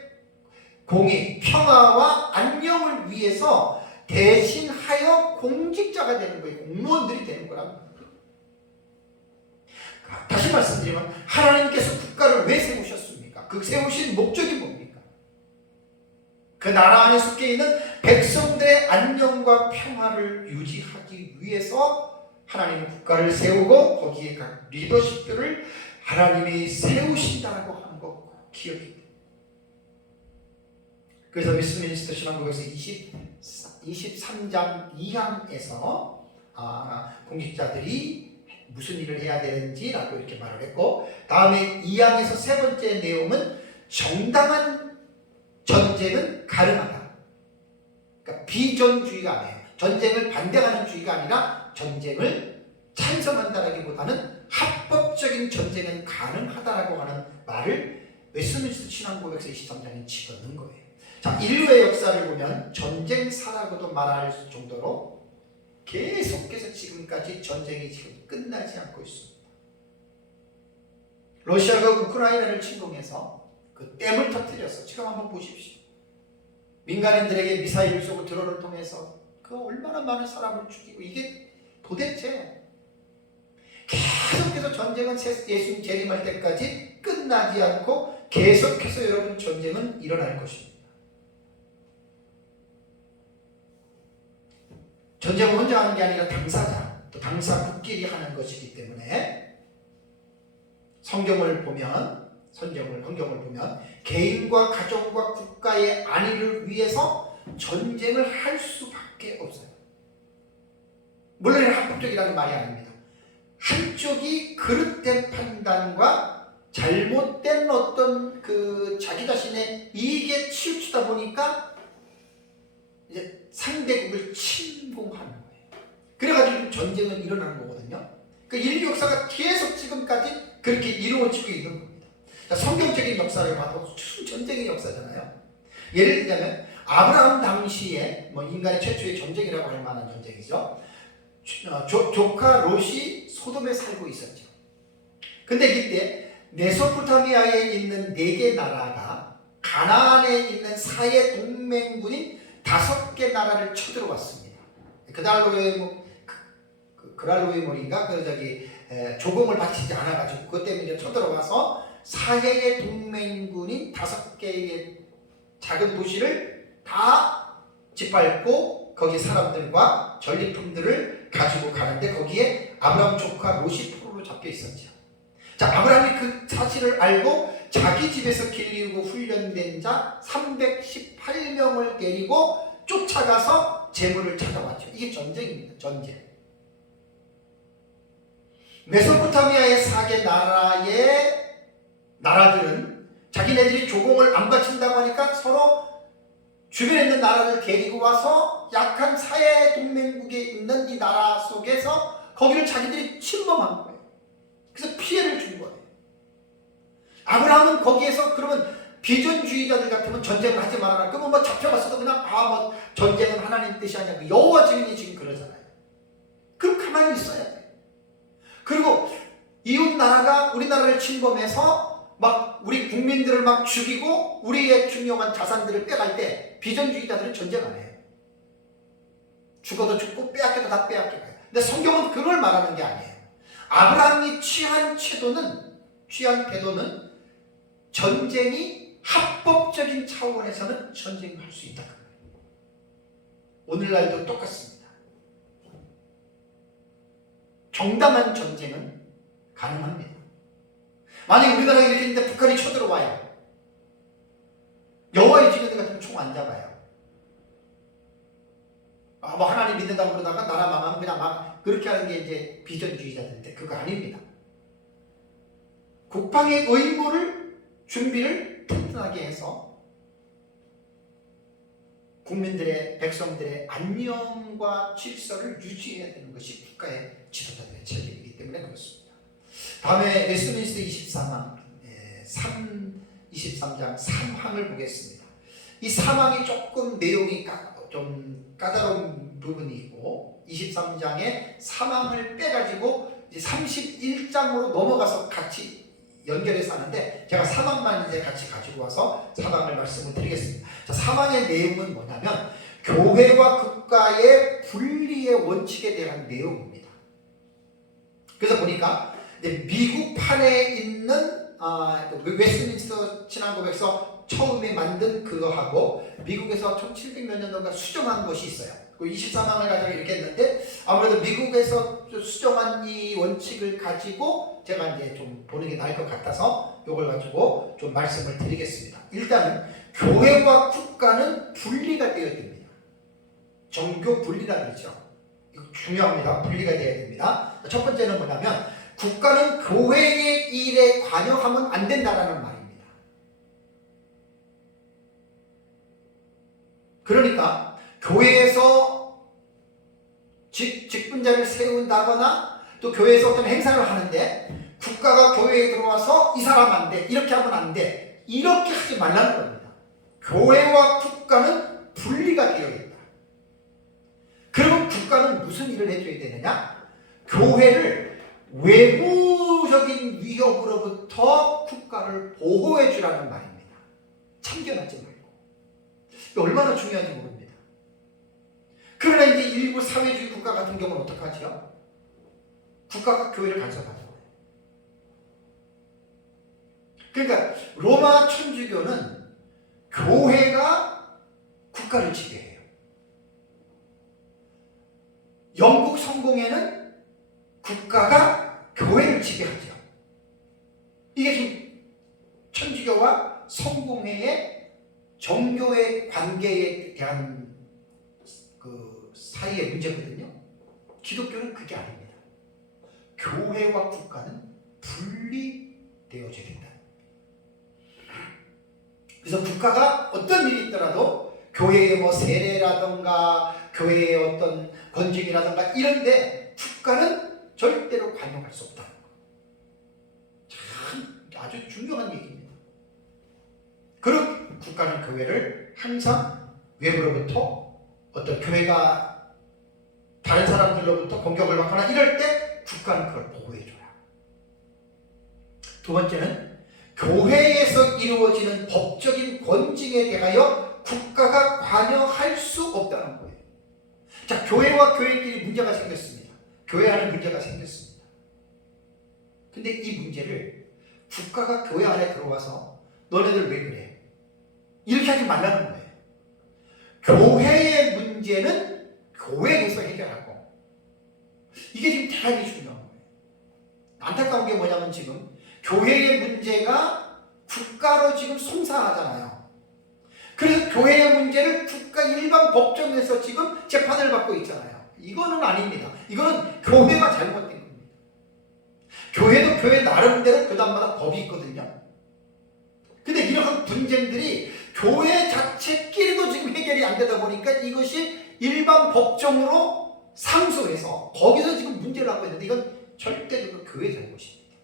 공의, 평화와 안녕을 위해서 대신하여 공직자가 되는 거예요. 공무원들이 되는 거라고. 다시 말씀드리면 하나님께서 국가를 왜 세우셨습니까? 그 세우신 목적이 뭡니까? 그 나라 안에 속해 있는 백성들의 안녕과 평화를 유지하기 위해서 하나님은 국가를 세우고 거기에 각 리더십들을 하나님이 세우신다라고 하는 거 기억해야 돼요. 그래서 웨스트민스터 신앙국에서 23장 2항에서 공직자들이 무슨 일을 해야 되는지라고 이렇게 말을 했고, 다음에 2항에서 세 번째 내용은 정당한 전쟁은 가능하다. 그러니까 비전주의가 아니에요. 전쟁을 반대하는 주의가 아니라 전쟁을 찬성한다라기보다는 합법적인 전쟁은 가능하다라고 하는 말을 웨스트민스터 신앙고백서 23장에 집어넣은 거예요. 자, 인류의 역사를 보면 전쟁사라고도 말할 정도로 계속해서 지금까지 전쟁이 지금 끝나지 않고 있습니다. 러시아가 우크라이나를 침공해서 그 댐을 터뜨려서 지금 한번 보십시오. 민간인들에게 미사일을 쏘고 드론을 통해서 그 얼마나 많은 사람을 죽이고, 이게 도대체 계속해서 전쟁은 예수님 재림할 때까지 끝나지 않고 계속해서 여러분 전쟁은 일어날 것입니다. 전쟁은 혼자 하는 게 아니라 당사자, 또 당사국끼리 하는 것이기 때문에 성경을 보면 개인과 가정과 국가의 안위를 위해서 전쟁을 할 수밖에 없어요. 물론 합법적이라는 말이 아닙니다. 한쪽이 그릇된 판단과 잘못된 어떤 그 자기 자신의 이익에 치우치다 보니까 이제 상대국을 침공하는 거예요. 그래가지고 전쟁은 일어나는 거거든요. 그 인류 역사가 계속 지금까지 그렇게 이루어지고 있는 겁니다. 자, 성경적인 역사를 봐도 전쟁의 역사잖아요. 예를 들자면 아브라함 당시에 인간의 최초의 전쟁이라고 할 만한 전쟁이죠. 조카 롯이 소돔에 살고 있었죠. 근데 이때 메소포타미아에 있는 4개 나라가 가나안에 있는 사해 동맹군인 5개 나라를 쳐들어왔습니다. 그랄로에몰인가 조공을 바치지 않아가지고 그것 때문에 쳐들어와서 사해의 동맹군인 5개의 작은 도시를 다 짓밟고 거기 사람들과 전리품들을 가지고 가는데, 거기에 아브라함 조카 롯이 포로로 잡혀 있었죠. 자, 아브라함이 그 사실을 알고 자기 집에서 길리고 훈련된 자 318명을 데리고 쫓아가서 재물을 찾아왔죠. 이게 전쟁입니다. 전쟁. 메소포타미아의 4개 나라들은 자기네들이 조공을 안 바친다고 하니까 서로 주변에 있는 나라를 데리고 와서 약한 사해 동맹국에 있는 이 나라 속에서 거기를 자기들이 침범한 거예요. 그래서 피해를 준 거예요. 아브라함은 거기에서 그러면 비전주의자들 같으면 전쟁을 하지 말아라. 그러면 잡혀갔어도 그냥 전쟁은 하나님 뜻이 아니야. 여호와 증인이 지금 그러잖아요. 그럼 가만히 있어야 돼. 그리고 이웃 나라가 우리나라를 침범해서 우리 국민들을 죽이고 우리의 중요한 자산들을 빼갈 때 비전주의자들은 전쟁 안 해요. 죽어도 죽고 빼앗겨도 다 빼앗겨가요. 근데 성경은 그걸 말하는 게 아니에요. 아브라함이 취한 태도는 전쟁이 합법적인 차원에서는 전쟁을 할 수 있다. 오늘날도 똑같습니다. 정당한 전쟁은 가능합니다. 만약에 우리나라가 이렇게 있는데 북한이 쳐들어와요. 여호와의 증인 같으면 총 안 잡아요. 하나님 믿는다고 그러다가 나라 망하면 그냥 그렇게 하는 게 이제 비전주의자들인데 그거 아닙니다. 국방의 의무를 준비를 튼튼하게 해서 백성들의 안녕과 질서를 유지해야 되는 것이 국가의 지도자들의 책임이기 때문에 그렇습니다. 다음에 웨스트민스터 23장 3항을 보겠습니다. 이 3항이 조금 내용이 좀 까다로운 부분이 있고 23장에 3항을 빼가지고 이제 31장으로 넘어가서 같이 연결해서 하는데 제가 3항만 이제 같이 가지고 와서 3항을 말씀을 드리겠습니다. 자, 3항의 내용은 뭐냐면 교회와 국가의 분리의 원칙에 대한 내용입니다. 그래서 보니까 이제 미국판에 있는 웨스트민스터 신앙고백서 처음에 만든 그거하고 미국에서 1700몇 년도가 수정한 것이 있어요. 그 23항을 가지고 이렇게 했는데 아무래도 미국에서 수정한 이 원칙을 가지고 제가 이제 좀 보는 게 나을 것 같아서 이걸 가지고 좀 말씀을 드리겠습니다. 일단은 교회와 국가는 분리가 되어야 됩니다. 종교 분리라 그러죠. 이거 중요합니다. 분리가 되어야 됩니다. 첫 번째는 뭐냐면 국가는 교회의 일에 관여하면 안 된다라는 말입니다. 그러니까 교회에서 직분자를 세운다거나 또 교회에서 어떤 행사를 하는데 국가가 교회에 들어와서 이 사람 안 돼, 이렇게 하면 안 돼, 이렇게 하지 말라는 겁니다. 교회와 국가는 분리가 되어 있다. 그러면 국가는 무슨 일을 해줘야 되느냐? 교회를 외부적인 위협으로부터 국가를 보호해 주라는 말입니다. 참견하지 말고. 이게 얼마나 중요한지 모릅니다. 그러나 이제 일부 사회주의 국가 같은 경우는 어떡하지요? 국가가 교회를 간섭하죠. 그러니까 로마 천주교는 교회가 국가를 지배해요. 영국 성공회는 국가가 교회를 지배하죠. 이게 지금 천주교와 성공회의 종교의 관계에 대한 그 사이의 문제거든요. 기독교는 그게 아닙니다. 교회와 국가는 분리되어져야 된다. 그래서 국가가 어떤 일이 있더라도 교회의 뭐 세례라든가 교회의 어떤 권징이라든가 이런데 국가는 절대로 관여할 수 없다는 거. 참 아주 중요한 얘기입니다. 그리고 국가는 교회를 항상 외부로부터 어떤 교회가 다른 사람들로부터 공격을 받거나 이럴 때 국가는 그걸 보호해줘야. 두 번째는 교회에서 이루어지는 법적인 권징에 대하여 국가가 관여할 수 없다는 거예요. 자, 교회와 교회끼리 문제가 생겼습니다. 교회 안에 문제가 생겼습니다. 근데 이 문제를 국가가 교회 안에 들어와서 너네들 왜 그래? 이렇게 하지 말라는 거예요. 교회의 문제는 교회에서 해결하고, 이게 지금 대단히 중요한 거예요. 안타까운 게 뭐냐면 지금 교회의 문제가 국가로 지금 송사하잖아요. 그래서 교회의 문제를 국가 일반 법정에서 지금 재판을 받고 있잖아요. 이거는 아닙니다. 이거는 교회가 잘못된 겁니다. 교회도 교회 나름대로 교단마다 법이 있거든요. 근데 이런 분쟁들이 교회 자체끼리도 지금 해결이 안 되다 보니까 이것이 일반 법정으로 상소해서 거기서 지금 문제를 하고 있는데 이건 절대로 교회 잘못입니다.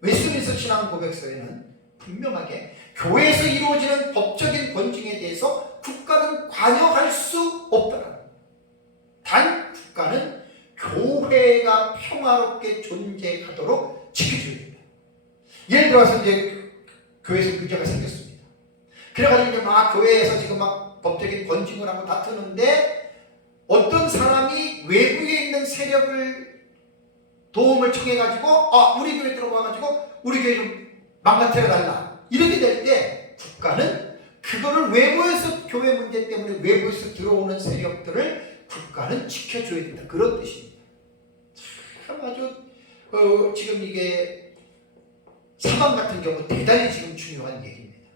웨스트민스터 신앙 고백서에는 분명하게 교회에서 이루어지는 법적인 권징에 대해서 국가는 관여할 수 없다는, 단 국가는 교회가 평화롭게 존재하도록 지켜줘야 됩니다. 예를 들어서 이제 교회에서 문제가 생겼습니다. 그래가지고 이제 막 교회에서 지금 막 법적인 권징을 하고 다투는데 어떤 사람이 외부에 있는 세력을 도움을 청해가지고 우리 교회 들어와가지고 우리 교회 좀 망가뜨려달라 이렇게 될 때 국가는 그거를 외부에서 교회 문제 때문에 외부에서 들어오는 세력들을 국가는 지켜줘야 된다, 그런 뜻입니다. 참 아주 지금 이게 사망 같은 경우 대단히 지금 중요한 얘기입니다.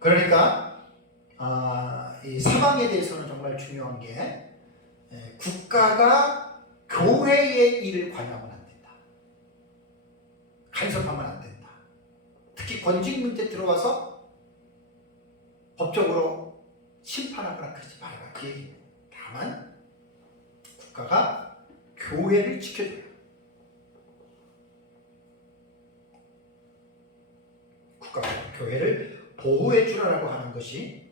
그러니까 이 사망에 대해서는 정말 중요한 게 국가가 교회의 일을 관여하면 안 된다. 간섭하면 안 된다. 특히 권직 문제 들어와서 법적으로 심판하거나 그러지 말라, 그 얘기입니다. 다만 국가가 교회를 지켜줘요. 국가가 교회를 보호해 주라고 하는 것이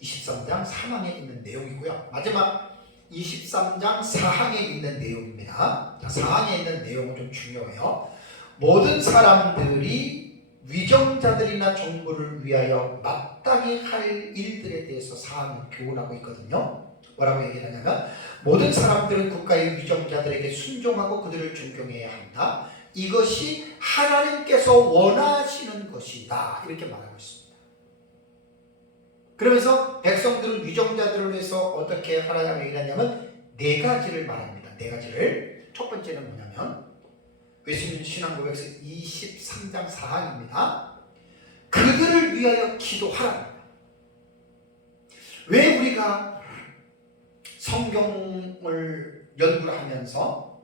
23장 3항에 있는 내용이고요. 마지막 23장 4항에 있는 내용입니다. 자, 4항에 있는 내용은 좀 중요해요. 모든 사람들이 위정자들이나 정부를 위하여 마땅히 할 일들에 대해서 사항을 교훈하고 있거든요. 뭐라고 얘기하냐면 모든 사람들은 국가의 위정자들에게 순종하고 그들을 존경해야 한다. 이것이 하나님께서 원하시는 것이다. 이렇게 말하고 있습니다. 그러면서 백성들은 위정자들을 위해서 어떻게 하라고 얘기하냐면 네 가지를 말합니다. 네 가지를. 첫 번째는 뭐냐면 웨스민스터 신앙고백서 23장 4항입니다. 그들을 위하여 기도하랍니다. 왜 우리가 성경을 연구를 하면서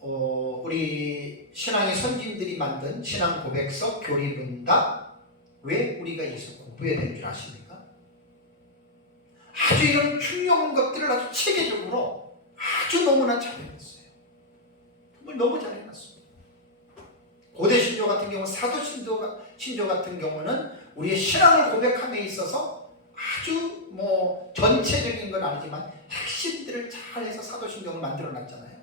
우리 신앙의 선진들이 만든 신앙고백서, 교리문답 왜 우리가 이것을 공부해야 되는 줄 아십니까? 아주 이런 중요한 것들을 아주 체계적으로 아주 너무나 잘 해놨어요. 정말 너무 잘 해놨습니다. 고대 신조 같은 경우, 사도 신조 같은 경우는 우리의 신앙을 고백함에 있어서 아주 전체적인 건 아니지만 핵심들을 잘해서 사도 신경을 만들어놨잖아요.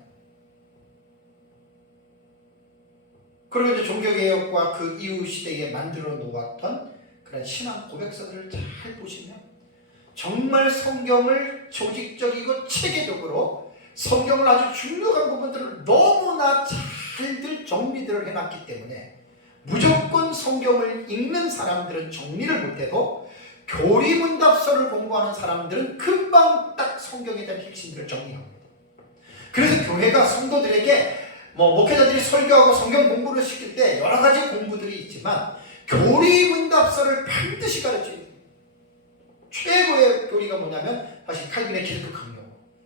그리고 이제 종교개혁과 그 이후 시대에 만들어 놓았던 그런 신앙 고백서들을 잘 보시면 정말 성경을 조직적이고 체계적으로 성경을 아주 중요한 부분들을 너무나 잘들 정리들을 해놨기 때문에 무조건 성경을 읽는 사람들은 정리를 못해도 교리문답서를 공부하는 사람들은 금방 딱 성경에 대한 핵심들을 정리합니다. 그래서 교회가 성도들에게 목회자들이 설교하고 성경 공부를 시킬 때 여러 가지 공부들이 있지만 교리문답서를 반드시 가르쳐야 돼요. 최고의 교리가 뭐냐면 사실 칼빈의 기독교 강요.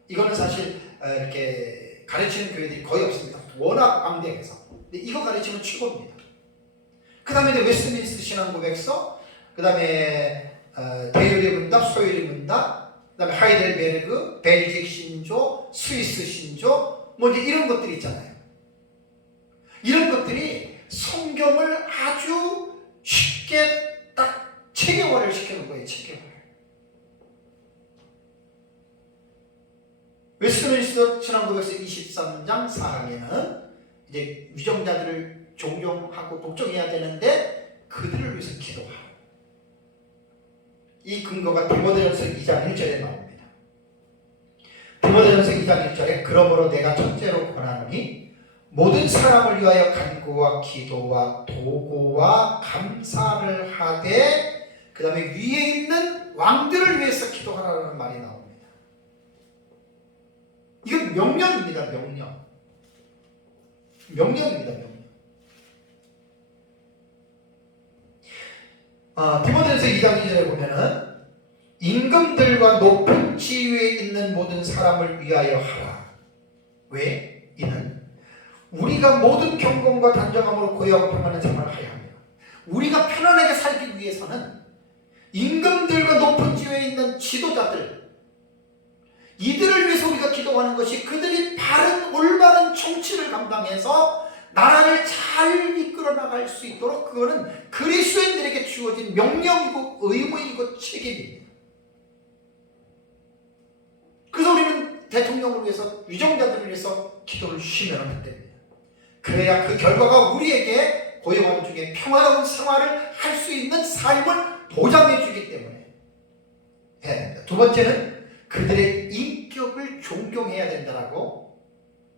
이거는 사실 이렇게 가르치는 교회들이 거의 없습니다. 워낙 광대해서. 근데 이거 가르치면 최고입니다. 그 다음에 웨스트민스터 신앙고백서, 그 다음에 대유리 문답, 소유리 문답, 그 다음에 하이델베르그, 벨직 신조, 스위스 신조, 이제 이런 것들이 있잖아요. 이런 것들이 성경을 아주 쉽게 딱 체계화를 시켜놓은 거예요. 체계화. 웨스트민스터 신앙고백서 23장 4항에는 이제 위정자들을 존경하고 복종해야 되는데 그들을 위해서 기도하라. 이 근거가 디모데전서 2장 1절에 나옵니다. 디모데전서 2장 1절에 그러므로 내가 첫째로 권하노니 모든 사람을 위하여 간구와 기도와 도고와 감사를 하되 그 다음에 위에 있는 왕들을 위해서 기도하라는 말이 나옵니다. 이건 명령입니다. 명령입니다. 디모데전서 2장 2절에 보면은 임금들과 높은 지위에 있는 모든 사람을 위하여 하라. 왜? 이는 우리가 모든 경건과 단정함으로 고요하고 평안한 생활을 하여야 합니다. 우리가 편안하게 살기 위해서는 임금들과 높은 지위에 있는 지도자들, 이들을 위해서 우리가 기도하는 것이 그들이 바른 올바른 정치를 감당해서 나라를 잘 이끌어 나갈 수 있도록 그거는 그리스도인들에게 주어진 명령이고 의무이고 책임입니다. 그래서 우리는 대통령을 위해서, 위정자들을 위해서 기도를 쉬면 안 됩니다. 그래야 그 결과가 우리에게 고요함 중에 평화로운 생활을 할 수 있는 삶을 보장해 주기 때문에 해야 됩니다. 두 번째는 그들의 인격을 존경해야 된다라고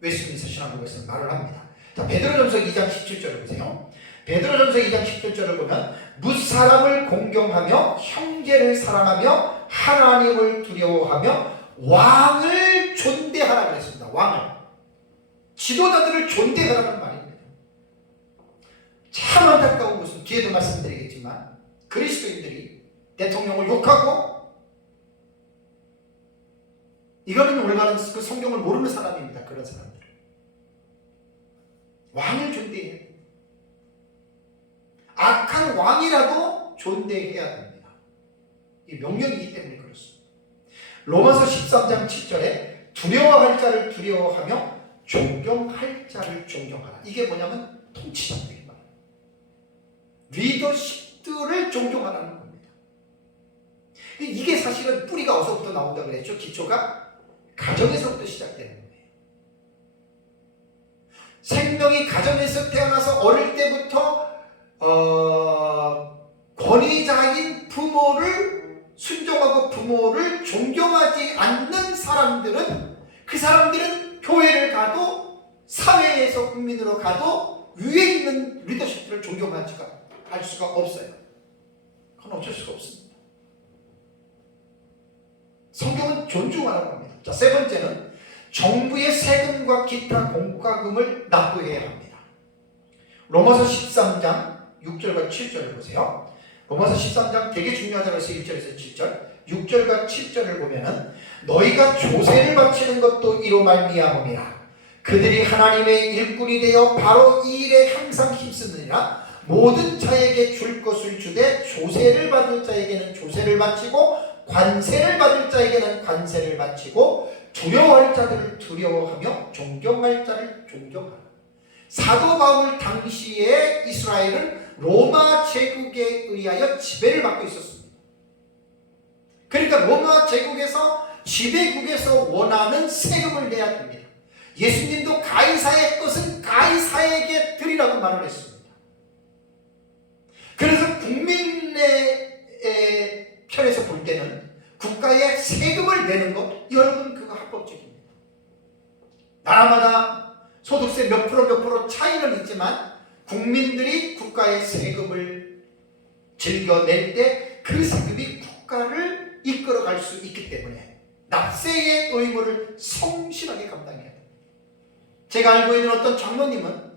웨스트민스터 신앙고백에서 말을 합니다. 자, 베드로전서 2장 17절을 보세요. 베드로전서 2장 17절을 보면 무사람을 공경하며 형제를 사랑하며 하나님을 두려워하며 왕을 존대하라 그랬습니다. 왕을. 지도자들을 존대하라는 말입니다. 참 안타까운 것은 뒤에도 말씀드리겠지만 그리스도인들이 대통령을 욕하고 이거는 올바른 그 성경을 모르는 사람입니다. 그런 사람들. 왕을 존대해야 됩니다. 악한 왕이라도 존대해야 됩니다. 이 명령이기 때문에 그렇습니다. 로마서 13장 7절에 두려워할 자를 두려워하며 존경할 자를 존경하라. 이게 뭐냐면 통치자들이 말. 리더십들을 존경하라는 겁니다. 이게 사실은 뿌리가 어디서부터 나온다 그랬죠? 기초가 가정에서부터 시작되는 거예요. 생명이 가정에서 태어나서 어릴 때부터 권위자인 부모를 순종하고 부모를 존경하지 않는 사람들은, 그 사람들은 교회를 가도 사회에서 국민으로 가도 위에 있는 리더십들을 존경하지가 할 수가 없어요. 그건 어쩔 수가 없습니다. 성경은 존중하라고 합니다. 자, 세 번째는 정부의 세금과 기타 공과금을 납부해야 합니다. 로마서 13장 6절과 7절을 보세요. 로마서 13장 되게 중요하다고 해서 1절에서 7절, 6절과 7절을 보면은 너희가 조세를 바치는 것도 이로 말미암음이라. 그들이 하나님의 일꾼이 되어 바로 이 일에 항상 힘쓰느니라. 모든 자에게 줄 것을 주되 조세를 받을 자에게는 조세를 바치고 관세를 받을 자에게는 관세를 바치고 두려워할 자들을 두려워하며 존경할 자를 존경하라. 사도 바울 당시에 이스라엘은 로마 제국에 의하여 지배를 받고 있었습니다. 그러니까 로마 제국에서 지배국에서 원하는 세금을 내야 됩니다. 예수님도 가이사의 것은 가이사에게 드리라고 말을 했습니다. 그래서 국민의 편에서 볼 때는 국가에 세금을 내는 것, 여러분 그거 합법적입니다. 나라마다 소득세 몇 프로 차이는 있지만 국민들이 국가의 세금을 즐겨낼 때 그 세금이 국가를 이끌어갈 수 있기 때문에 납세의 의무를 성실하게 감당해야 됩니다. 제가 알고 있는 어떤 장로님은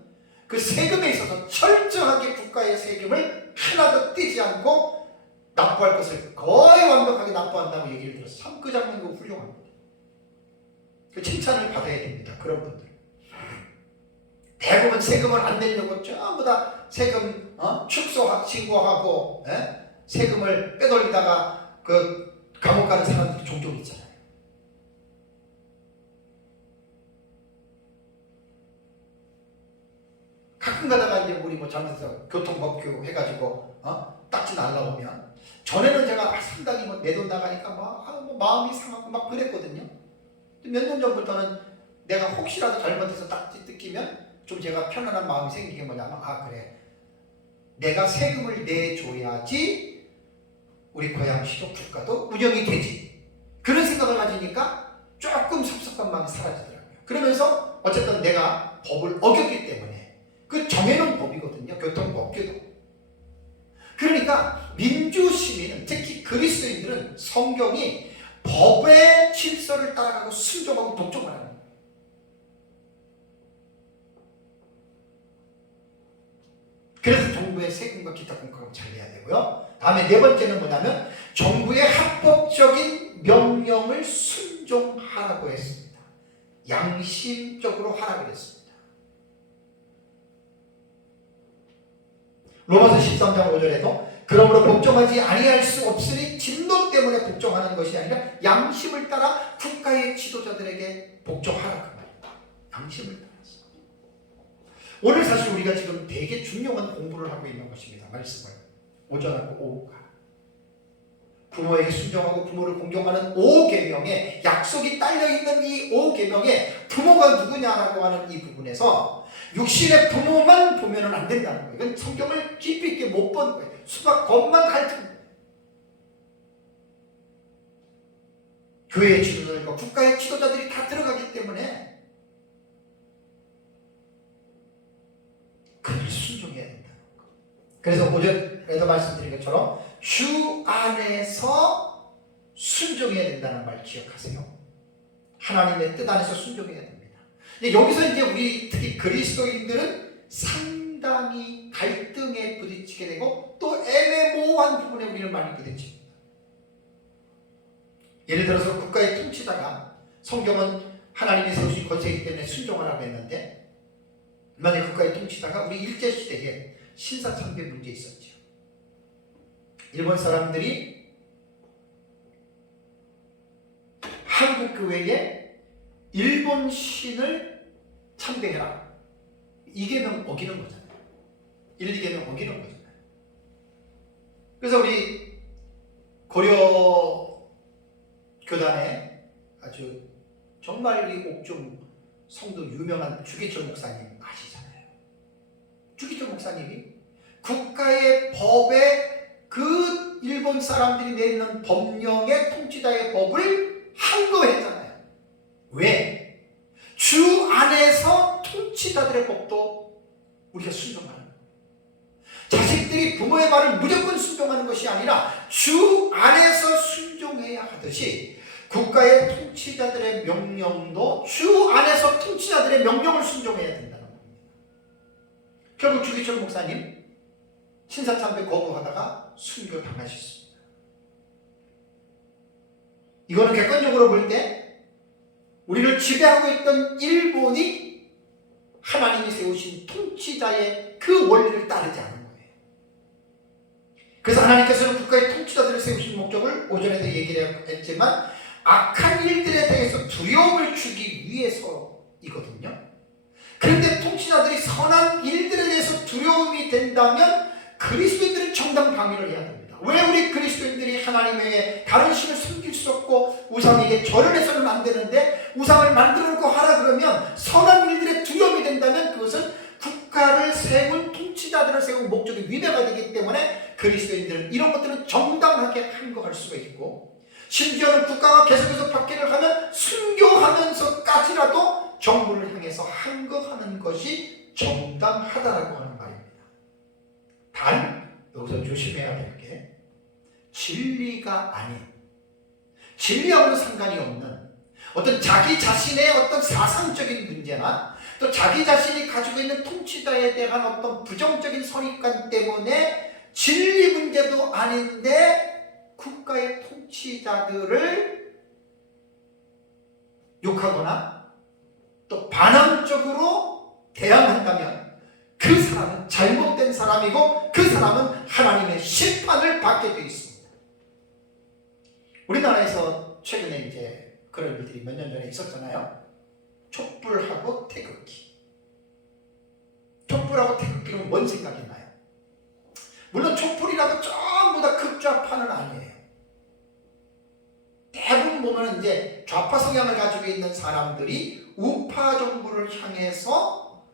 그 세금에 있어서 철저하게 국가의 세금을 하나도 떼지 않고 납부할 것을 거의 완벽하게 납부한다고 얘기를 들었어요. 참 그 장면도 훌륭합니다. 그 칭찬을 받아야 됩니다. 그런 분들. 대부분 세금을 안 내려고 전부 다 세금 축소 신고하고 세금을 빼돌리다가 그 감옥 가는 사람들이 종종 있잖아요. 가끔 가다가 이제 우리 뭐 잘못해서 교통법규 해가지고 딱지 날라오면, 전에는 제가 상당히 뭐 내 돈 나가니까 뭐 마음이 상하고 막 그랬거든요. 몇 년 전부터는 내가 혹시라도 잘못해서 딱지 뜯기면 좀 제가 편안한 마음이 생기는 게 뭐냐면, 그래, 내가 세금을 내줘야지 우리 고향시도 국가도 운영이 되지, 그런 생각을 가지니까 조금 섭섭한 마음이 사라지더라고요. 그러면서 어쨌든 내가 법을 어겼기 때문에, 그 정해놓은 법이거든요. 교통법규도. 그러니까 민주시민은, 특히 그리스도인들은 성경이 법의 질서를 따라가고 순종하고 복종하는 거예요. 그래서 정부의 세금과 기타 공과금을 잘 내야 되고요. 다음에 네 번째는 뭐냐면 정부의 합법적인 명령을 순종하라고 했습니다. 양심적으로 하라고 했습니다. 로마서 13장 5절에도 그러므로 복종하지 아니할 수 없으니 진노 때문에 복종하는 것이 아니라 양심을 따라 국가의 지도자들에게 복종하라, 그 말입니다. 양심을 따라서. 오늘 사실 우리가 지금 되게 중요한 공부를 하고 있는 것입니다. 말씀을 오전하고 오후가 부모에게 순종하고 부모를 공경하는 5계명에 약속이 딸려있는 이 5계명에 부모가 누구냐라고 하는 이 부분에서 육신의 부모만 보면 안 된다는 거예요. 이건 성경을 깊이 있게 못 본 거예요. 수박 겉만 핥은 거예요. 교회의 지도자들과 국가의 지도자들이 다 들어가기 때문에 그를 순종해야 된다는 거. 그래서 오전에도 말씀드린 것처럼 주 안에서 순종해야 된다는 말 기억하세요. 하나님의 뜻 안에서 순종해야 됩니다. 여기서 이제 우리 특히 그리스도인들은 상당히 갈등에 부딪히게 되고 또 애매모호한 부분에 우리는 많이 부딪힙니다. 예를 들어서 국가의 통치자가, 성경은 하나님의 세우신 권세이기 때문에 순종하라고 했는데, 만약 국가의 통치자가 우리 일제시대에 신사참배 문제 있었죠. 일본 사람들이 한국교회에 일본 신을 참배해라. 2계명 어기는 거잖아요. 1, 2계명 어기는 거잖아요. 그래서 우리 고려 교단에 아주 정말 이 옥중 성도 유명한 주기철 목사님 아시잖아요. 주기철 목사님이 국가의 법에 그 일본 사람들이 내리는 법령의 통치자의 법을 항거했잖아요. 왜? 주 안에서 통치자들의 법도 우리가 순종하는 거예요. 자식들이 부모의 말을 무조건 순종하는 것이 아니라 주 안에서 순종해야 하듯이 국가의 통치자들의 명령도 주 안에서 통치자들의 명령을 순종해야 된다는 겁니다. 결국 주기철 목사님 신사참배 거부하다가 순교 당하셨습니다. 이거는 객관적으로 볼 때 우리를 지배하고 있던 일본이 하나님이 세우신 통치자의 그 원리를 따르지 않은 거예요. 그래서 하나님께서는 국가의 통치자들을 세우신 목적을 오전에도 얘기를 했지만 악한 일들에 대해서 두려움을 주기 위해서이거든요. 그런데 통치자들이 선한 일들에 대해서 두려움이 된다면 그리스도인들은 정당 방위를 해야 됩니다. 왜 우리 그리스도인들이 하나님의 다른 신을 섬길 수 없고 우상에게 절을 해서는 안 되는데 우상을 만들어 놓고 하라 그러면 선한 일들에 두려움이 된다면 그것은 국가를 세운 통치자들을 세운 목적이 위배가 되기 때문에 그리스도인들은 이런 것들은 정당하게 항거할 수가 있고 심지어는 국가가 계속해서 박해를 하면 순교하면서까지라도 정부를 향해서 항거하는 것이 정당하다라고 하는 말입니다. 단 여기서 조심해야 될 게 진리가 아닌 진리하고는 상관이 없는 어떤 자기 자신의 어떤 사상적인 문제나 또 자기 자신이 가지고 있는 통치자에 대한 어떤 부정적인 선입관 때문에 진리 문제도 아닌데 국가의 통치자들을 욕하거나 또 반항적으로 대항한다면 그 사람은 잘못된 사람이고 그 사람은 하나님의 심판을 받게 되어 있습니다. 우리나라에서 최근에 이제 그런 일들이 몇 년 전에 있었잖아요. 촛불하고 태극기. 촛불하고 태극기는 뭔 생각이 나요? 물론 촛불이라도 전부 다 극좌파는 아니에요. 대부분 보면 이제 좌파 성향을 가지고 있는 사람들이 우파 정부를 향해서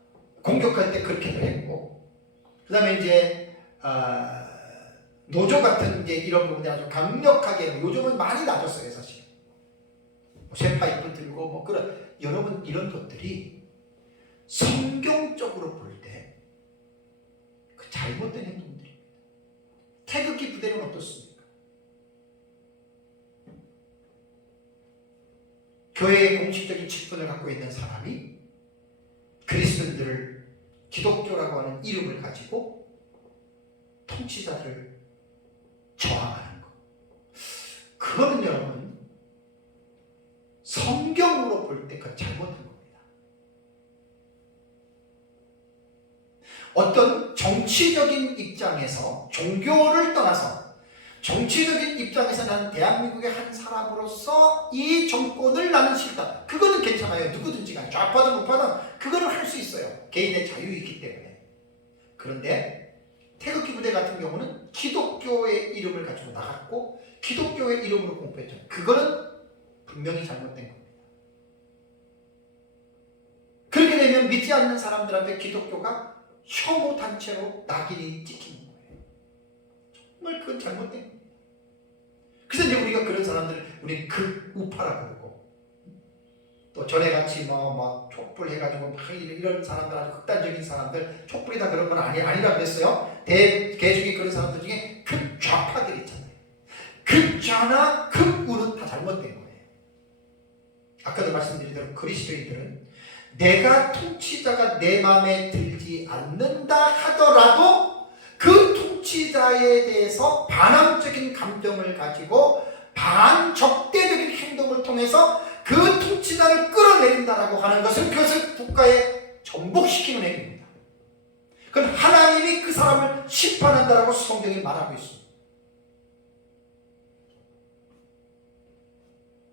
공격할 때 그렇게들 했고, 그 다음에 이제 노조 같은 이제 이런 부분이 아주 강력하게 요즘은 많이 낮았어요 사실. 쇠파이프 들고 뭐 그런 여러분 이런 것들이 성경적으로 볼 때 그 잘못된 행동들입니다. 태극기 부대는 어떻습니까? 교회의 공식적인 직분을 갖고 있는 사람이 그리스도인들을 기독교라고 하는 이름을 가지고 통치자들을 저항하는 것. 그거는 여러분 성경으로 볼 때 그건 잘못한 겁니다. 어떤 정치적인 입장에서 종교를 떠나서 정치적인 입장에서 나는 대한민국의 한 사람으로서 이 정권을 나는 싫다. 그거는 괜찮아요. 누구든지 간에 좌파든 우파든 그거는 할 수 있어요. 개인의 자유이기 때문에. 그런데 태극기 부대 같은 경우는 기독교의 이름을 가지고 나갔고 기독교의 이름으로 공부했죠. 그거는 분명히 잘못된 겁니다. 그렇게 되면 믿지 않는 사람들한테 기독교가 혐오 단체로 낙인이 찍히는 거예요. 정말 그건 잘못된 겁니다. 그래서 이제 우리가 그런 사람들을 우리 극우파라고 그러고 또 전에같이 뭐 촛불 해가지고 막 이런 사람들 아주 극단적인 사람들 촛불이다 그런 건 아니라고 그랬어요. 대개중에 그런 사람들 중에 극좌파들이 있잖아요. 극좌나 극우는 다 잘못된 거예요. 아까도 말씀드린 대로 그리스도인들은 내가 통치자가 내 마음에 들지 않는다 하더라도 그 통치자에 대해서 반항적인 감정을 가지고 반적대적인 행동을 통해서 그 통치자를 끌어내린다라고 하는 것은 그것을 국가에 전복시키는 행위입니다. 그건 하나님이 그 사람을 심판한다라고 성경이 말하고 있습니다.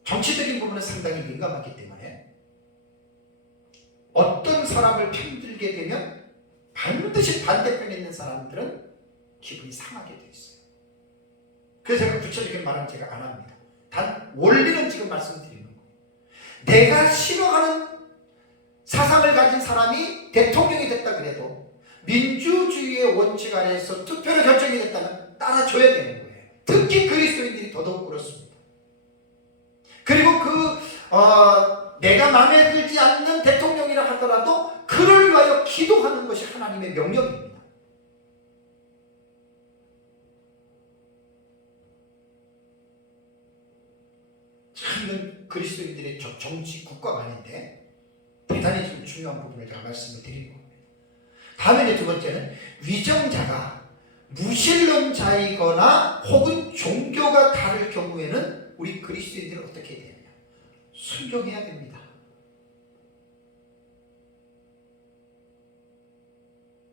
정치적인 부분은 상당히 민감하기 때문에 어떤 사람을 편들게 되면 반드시 반대편에 있는 사람들은 기분이 상하게 돼 있어요. 그래서 제가 구체적인 말은 제가 안 합니다. 단 원리는 지금 말씀드리는 거예요. 내가 싫어하는 사상을 가진 사람이 대통령이 됐다 그래도 민주주의의 원칙 아래에서 투표로 결정이 됐다면 따라줘야 되는 거예요. 특히 그리스도인들이 더더욱 그렇습니다. 그리고 내가 마음에 들지 않는 대통령이라 하더라도 그를 위하여 기도하는 것이 하나님의 명령입니다. 참 그리스도인들의 정치 국가관인데 대단히 좀 중요한 부분을 제가 말씀을 드리는 겁니다. 다음에 이제 두 번째는 위정자가 무신론자이거나 혹은 종교가 다를 경우에는 우리 그리스도인들은 어떻게 해야 되느냐? 순종해야 됩니다.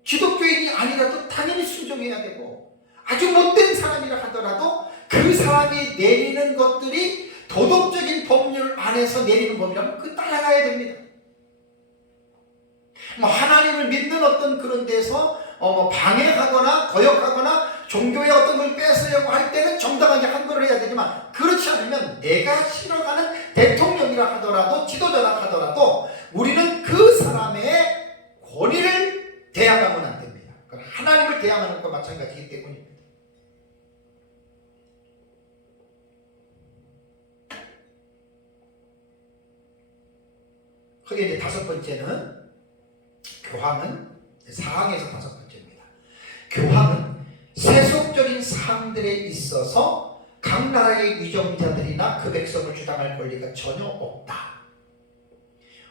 기독교인이 아니라도 당연히 순종해야 되고 아주 못된 사람이라 하더라도 그 사람이 내리는 것들이 도덕적인 법률 안에서 내리는 법이라면 그 따라가야 됩니다. 하나님을 믿는 어떤 그런 데서 방해하거나 거역하거나 종교의 어떤 걸 뺏으려고 할 때는 정당하게 항거를 해야 되지만 그렇지 않으면 내가 싫어하는 대통령이라 하더라도 지도자라 하더라도 우리는 그 사람의 권위를 대항하면 안 됩니다. 하나님을 대항하는 것과 마찬가지이기 때문입니다. 그게 이제 다섯 번째는 교황은 사항에서 다섯 번째입니다. 교황은 세속적인 사항들에 있어서 각 나라의 위정자들이나 그 백성을 주장할 권리가 전혀 없다.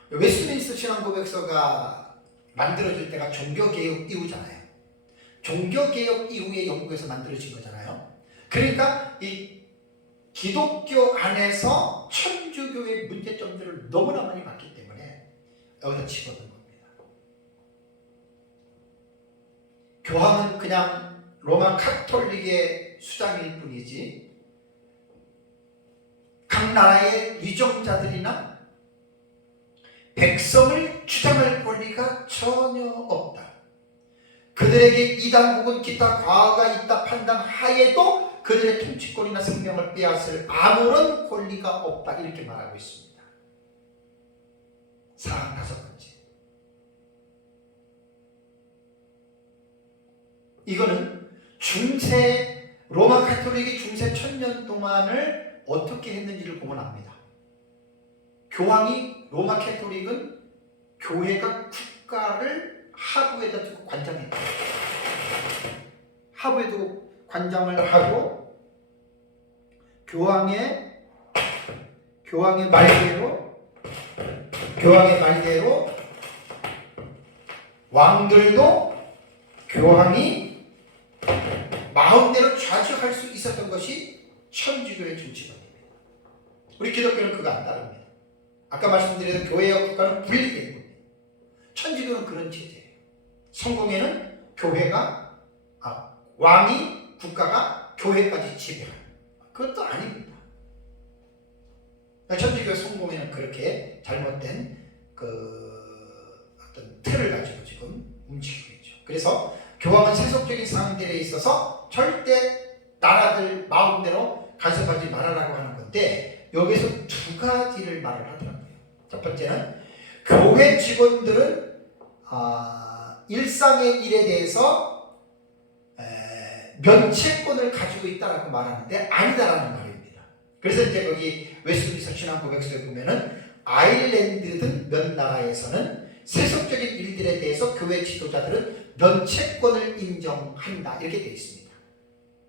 웨스트민스터 신앙고백서가 만들어질 때가 종교개혁 이후잖아요. 종교개혁 이후에 영국에서 만들어진 거잖아요. 그러니까 이 기독교 안에서 천주교의 문제점들을 너무나 많이 봤기 때문에 여기다 집어넣은 겁니다. 교황은 그냥 로마 카톨릭의 수장일 뿐이지 각 나라의 위정자들이나 백성을 주장할 권리가 전혀 없다. 그들에게 이단 혹은 기타 과거가 있다 판단하에도 그들의 통치권이나 생명을 빼앗을 아무런 권리가 없다. 이렇게 말하고 있습니다. 사항 다섯 번째. 이거는 중세 로마 카톨릭이 중세 1000년 동안을 어떻게 했는지를 보면 압니다. 교황이 로마 카톨릭은 교회가 국가를 하부에다 두고 관장했다. 하부에 두고 관장을 하고 교황의 말대로 왕들도 교황이 마음대로 좌지할 수 있었던 것이 천주교의 정치관입니다. 우리 기독교는 그거 안 따릅니다. 아까 말씀드린 교회와 국가는 분리된 겁니다. 천주교는 그런 체제예요. 성공회는 왕이 국가가 교회까지 지배하는 그것도 아닙니다. 천주교 성공회는 그렇게 잘못된 어떤 틀을 가지고 지금 움직이고 있죠. 그래서 교황은 세속적인 사항들에 있어서 절대 나라들 마음대로 간섭하지 말아라고 하는 건데 여기서 두 가지를 말을 하더라고요. 첫 번째는 교회 직원들은 일상의 일에 대해서 면책권을 가지고 있다라고 말하는데 아니다라는 말입니다. 그래서 이제 거기 웨스트민스터 신앙고백서에 보면은 아일랜드 등 몇 나라에서는 세속적인 일들에 대해서 교회 지도자들은 면책권을 인정한다 이렇게 되어 있습니다.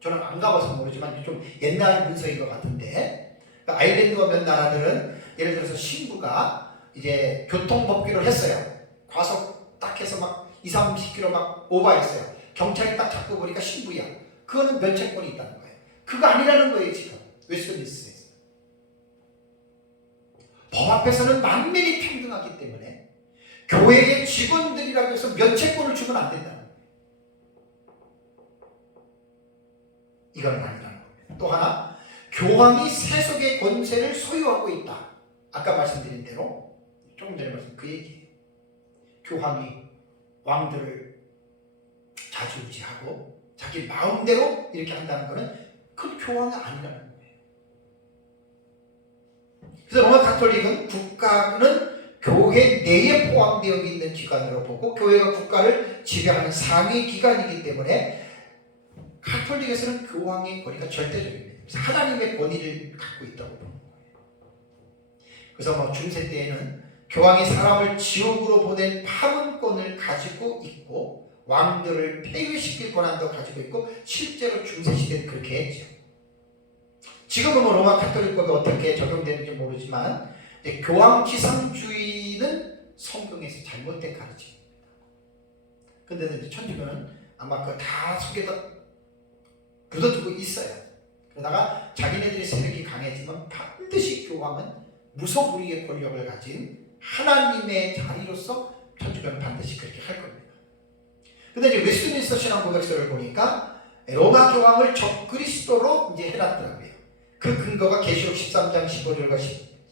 저는 안 가봐서 모르지만 좀 옛날 문서인 것 같은데 그러니까 아일랜드와 몇 나라들은 예를 들어서 신부가 이제 교통법규를 했어요. 과속 딱 해서 막 20-30km 막 오버했어요. 경찰이 딱 잡고 보니까 신부야. 그거는 면책권이 있다는 거예요. 그거 아니라는 거예요 지금 웨스트민스터에서. 법 앞에서는 만민이 평등하기 때문에 교회의 직원들이라고 해서 면책권을 주면 안 된다는 거예요. 이건 아니라는 겁니다. 또 하나 교황이 세속의 권세를 소유하고 있다. 아까 말씀드린 대로 조금 전에 말씀 그 얘기예요. 교황이 왕들을 좌지우지하고 자기 마음대로 이렇게 한다는 것은 그건 교황이 아니라는 거예요. 그래서 로마 가톨릭은 국가는 교회 내에 포함되어 있는 기관으로 보고 교회가 국가를 지배하는 상위 기관이기 때문에 가톨릭에서는 교황의 권위가 절대적입니다. 하나님의 권위를 갖고 있다고 보는 거예요. 그래서 중세 때에는 교황이 사람을 지옥으로 보낸 파문권을 가지고 있고 왕들을 폐위시킬 권한도 가지고 있고 실제로 중세 시대는 그렇게 했죠. 지금은 로마 가톨릭법이 어떻게 적용되는지 모르지만 교황 지상주의는 성경에서 잘못된 가르침입니다. 근데 천주교는 아마 그 다 속에다 묻어두고 있어요. 그러다가 자기네들의 세력이 강해지면 반드시 교황은 무소불위의 권력을 가진 하나님의 자리로서 천주교는 반드시 그렇게 할 겁니다. 근데 이제 웨스트민스터 신앙 고백서를 보니까 로마 교황을 적그리스도로 이제 해놨더라고요. 그 근거가 계시록 13장 15절과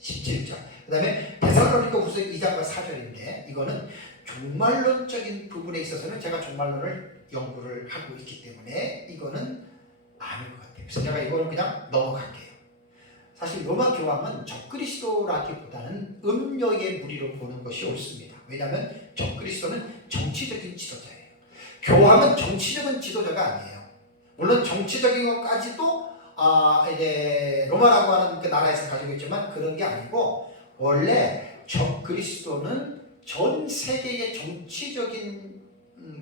17절. 그 다음에 데살로니가 후서 2장과 4절인데 이거는 종말론적인 부분에 있어서는 제가 종말론을 연구를 하고 있기 때문에 이거는 아닌 것 같아요. 그래서 제가 이거는 그냥 넘어갈게요. 사실 로마 교황은 적그리스도라기보다는 음녀의 무리로 보는 것이 옳습니다. 왜냐하면 적그리스도는 정치적인 지도자예요. 교황은 정치적인 지도자가 아니에요. 물론 정치적인 것까지도 이제 로마라고 하는 그 나라에서 가지고 있지만 그런 게 아니고 원래 적그리스도는 전 세계의 정치적인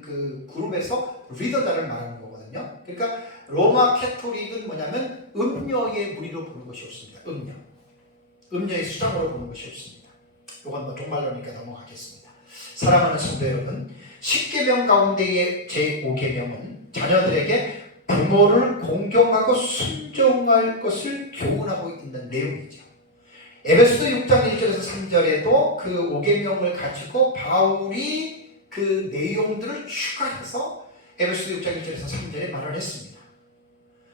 그 그룹에서 리더자를 말하는 거거든요. 그러니까 로마 캐토릭은 뭐냐면 음녀의 무리로 보는 것이 옳습니다. 음녀의 수장으로 보는 것이 옳습니다. 이건 종말론이니까 넘어가겠습니다. 사랑하는 성도 여러분, 10계명 가운데의 제5계명은 자녀들에게 부모를 공경하고 순종할 것을 교훈하고 있는 내용이죠. 에베소서 6장 1절에서 3절에도 그 5계명을 가지고 바울이 그 내용들을 추가해서 에베소서 6장 1절에서 3절에 말을 했습니다.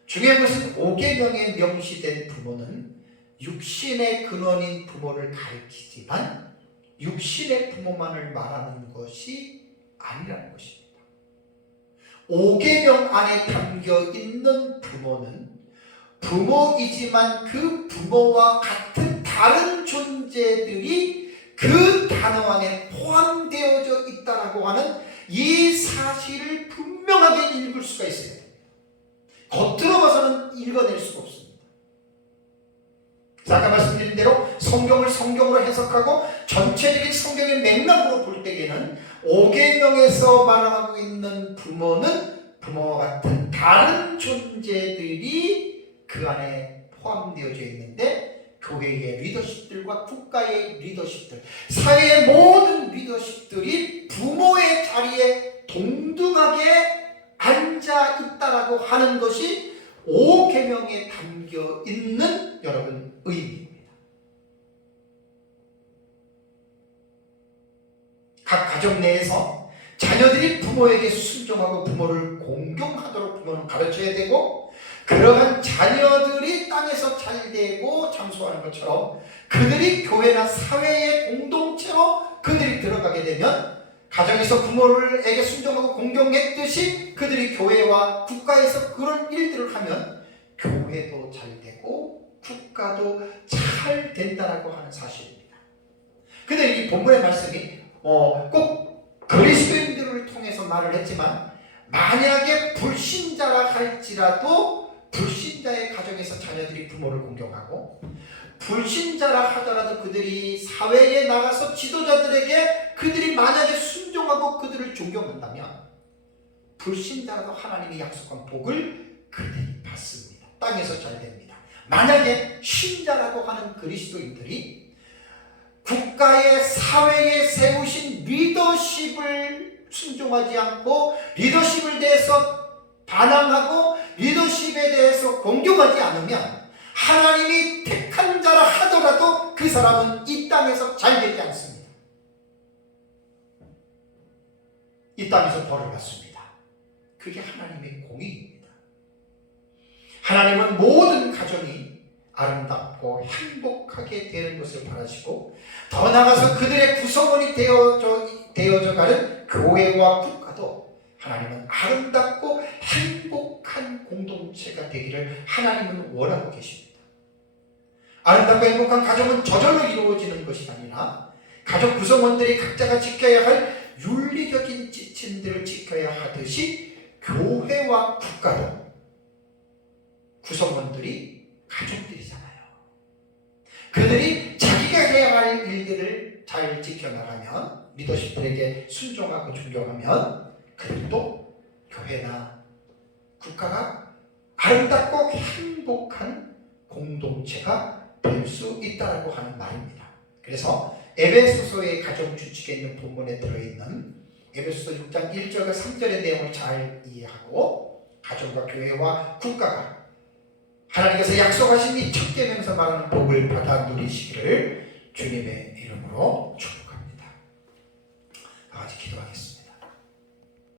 중요한 것은 5계명에 명시된 부모는 육신의 근원인 부모를 가리키지만 육신의 부모만을 말하는 것이 아니라는 것입니다. 5계명 안에 담겨 있는 부모는 부모이지만 그 부모와 같은 다른 존재들이 그 단어 안에 포함되어져 있다라고 하는 이 사실을 분명하게 읽을 수가 있어요. 겉으로 봐서는 읽어낼 수가 없습니다. 아까 말씀드린 대로 성경을 성경으로 해석하고 전체적인 성경의 맥락으로 볼 때에는 5계명에서 말하고 있는 부모는 부모와 같은 다른 존재들이 그 안에 포함되어져 있는데 교회의 리더십들과 국가의 리더십들, 사회의 모든 리더십들이 부모의 자리에 동등하게 앉아 있다라고 하는 것이 5계명에 담겨 있는 여러분 의미입니다. 각 가정 내에서 자녀들이 부모에게 순종하고 부모를 공경하도록 부모는 가르쳐야 되고, 그러한 자녀들이 땅에서 잘되고 장수하는 것처럼 그들이 교회나 사회의 공동체로 그들이 들어가게 되면 가정에서 부모에게 순종하고 공경했듯이 그들이 교회와 국가에서 그런 일들을 하면 교회도 잘되고 국가도 잘 된다라고 하는 사실입니다. 근데 이 본문의 말씀이 꼭 그리스도인들을 통해서 말을 했지만 만약에 불신자라 할지라도 불신자의 가정에서 자녀들이 부모를 공경하고 불신자라 하더라도 그들이 사회에 나가서 지도자들에게 그들이 만약에 순종하고 그들을 존경한다면 불신자라도 하나님이 약속한 복을 그들이 받습니다. 땅에서 잘 됩니다. 만약에 신자라고 하는 그리스도인들이 국가의 사회에 세우신 리더십을 순종하지 않고 리더십을 대해서 반항하고 리더십에 대해서 공경하지 않으면 하나님이 택한 자라 하더라도 그 사람은 이 땅에서 잘 되지 않습니다. 이 땅에서 벌을 받습니다. 그게 하나님의 공의입니다. 하나님은 모든 가정이 아름답고 행복하게 되는 것을 바라시고, 더 나아가서 그들의 구성원이 되어져 가는 교회와 국가도 하나님은 아름답고 행복한 공동체가 되기를 하나님은 원하고 계십니다. 아름답고 행복한 가정은 저절로 이루어지는 것이 아니라 가족 구성원들이 각자가 지켜야 할 윤리적인 지침들을 지켜야 하듯이 교회와 국가도 구성원들이 가족들이잖아요. 그들이 자기가 해야 할 일들을 잘 지켜나가면, 리더십들에게 순종하고 존경하면 그들도 교회나 국가가 아름답고 행복한 공동체가 될 수 있다고 하는 말입니다. 그래서 에베소서의 가정 규칙에 있는 본문에 들어있는 에베소서 6장 1절과 3절의 내용을 잘 이해하고 가정과 교회와 국가가 하나님께서 약속하신 이 첫 계명에서 말하는 복을 받아 누리시기를 주님의 이름으로 축복합니다. 다 같이 기도하겠습니다.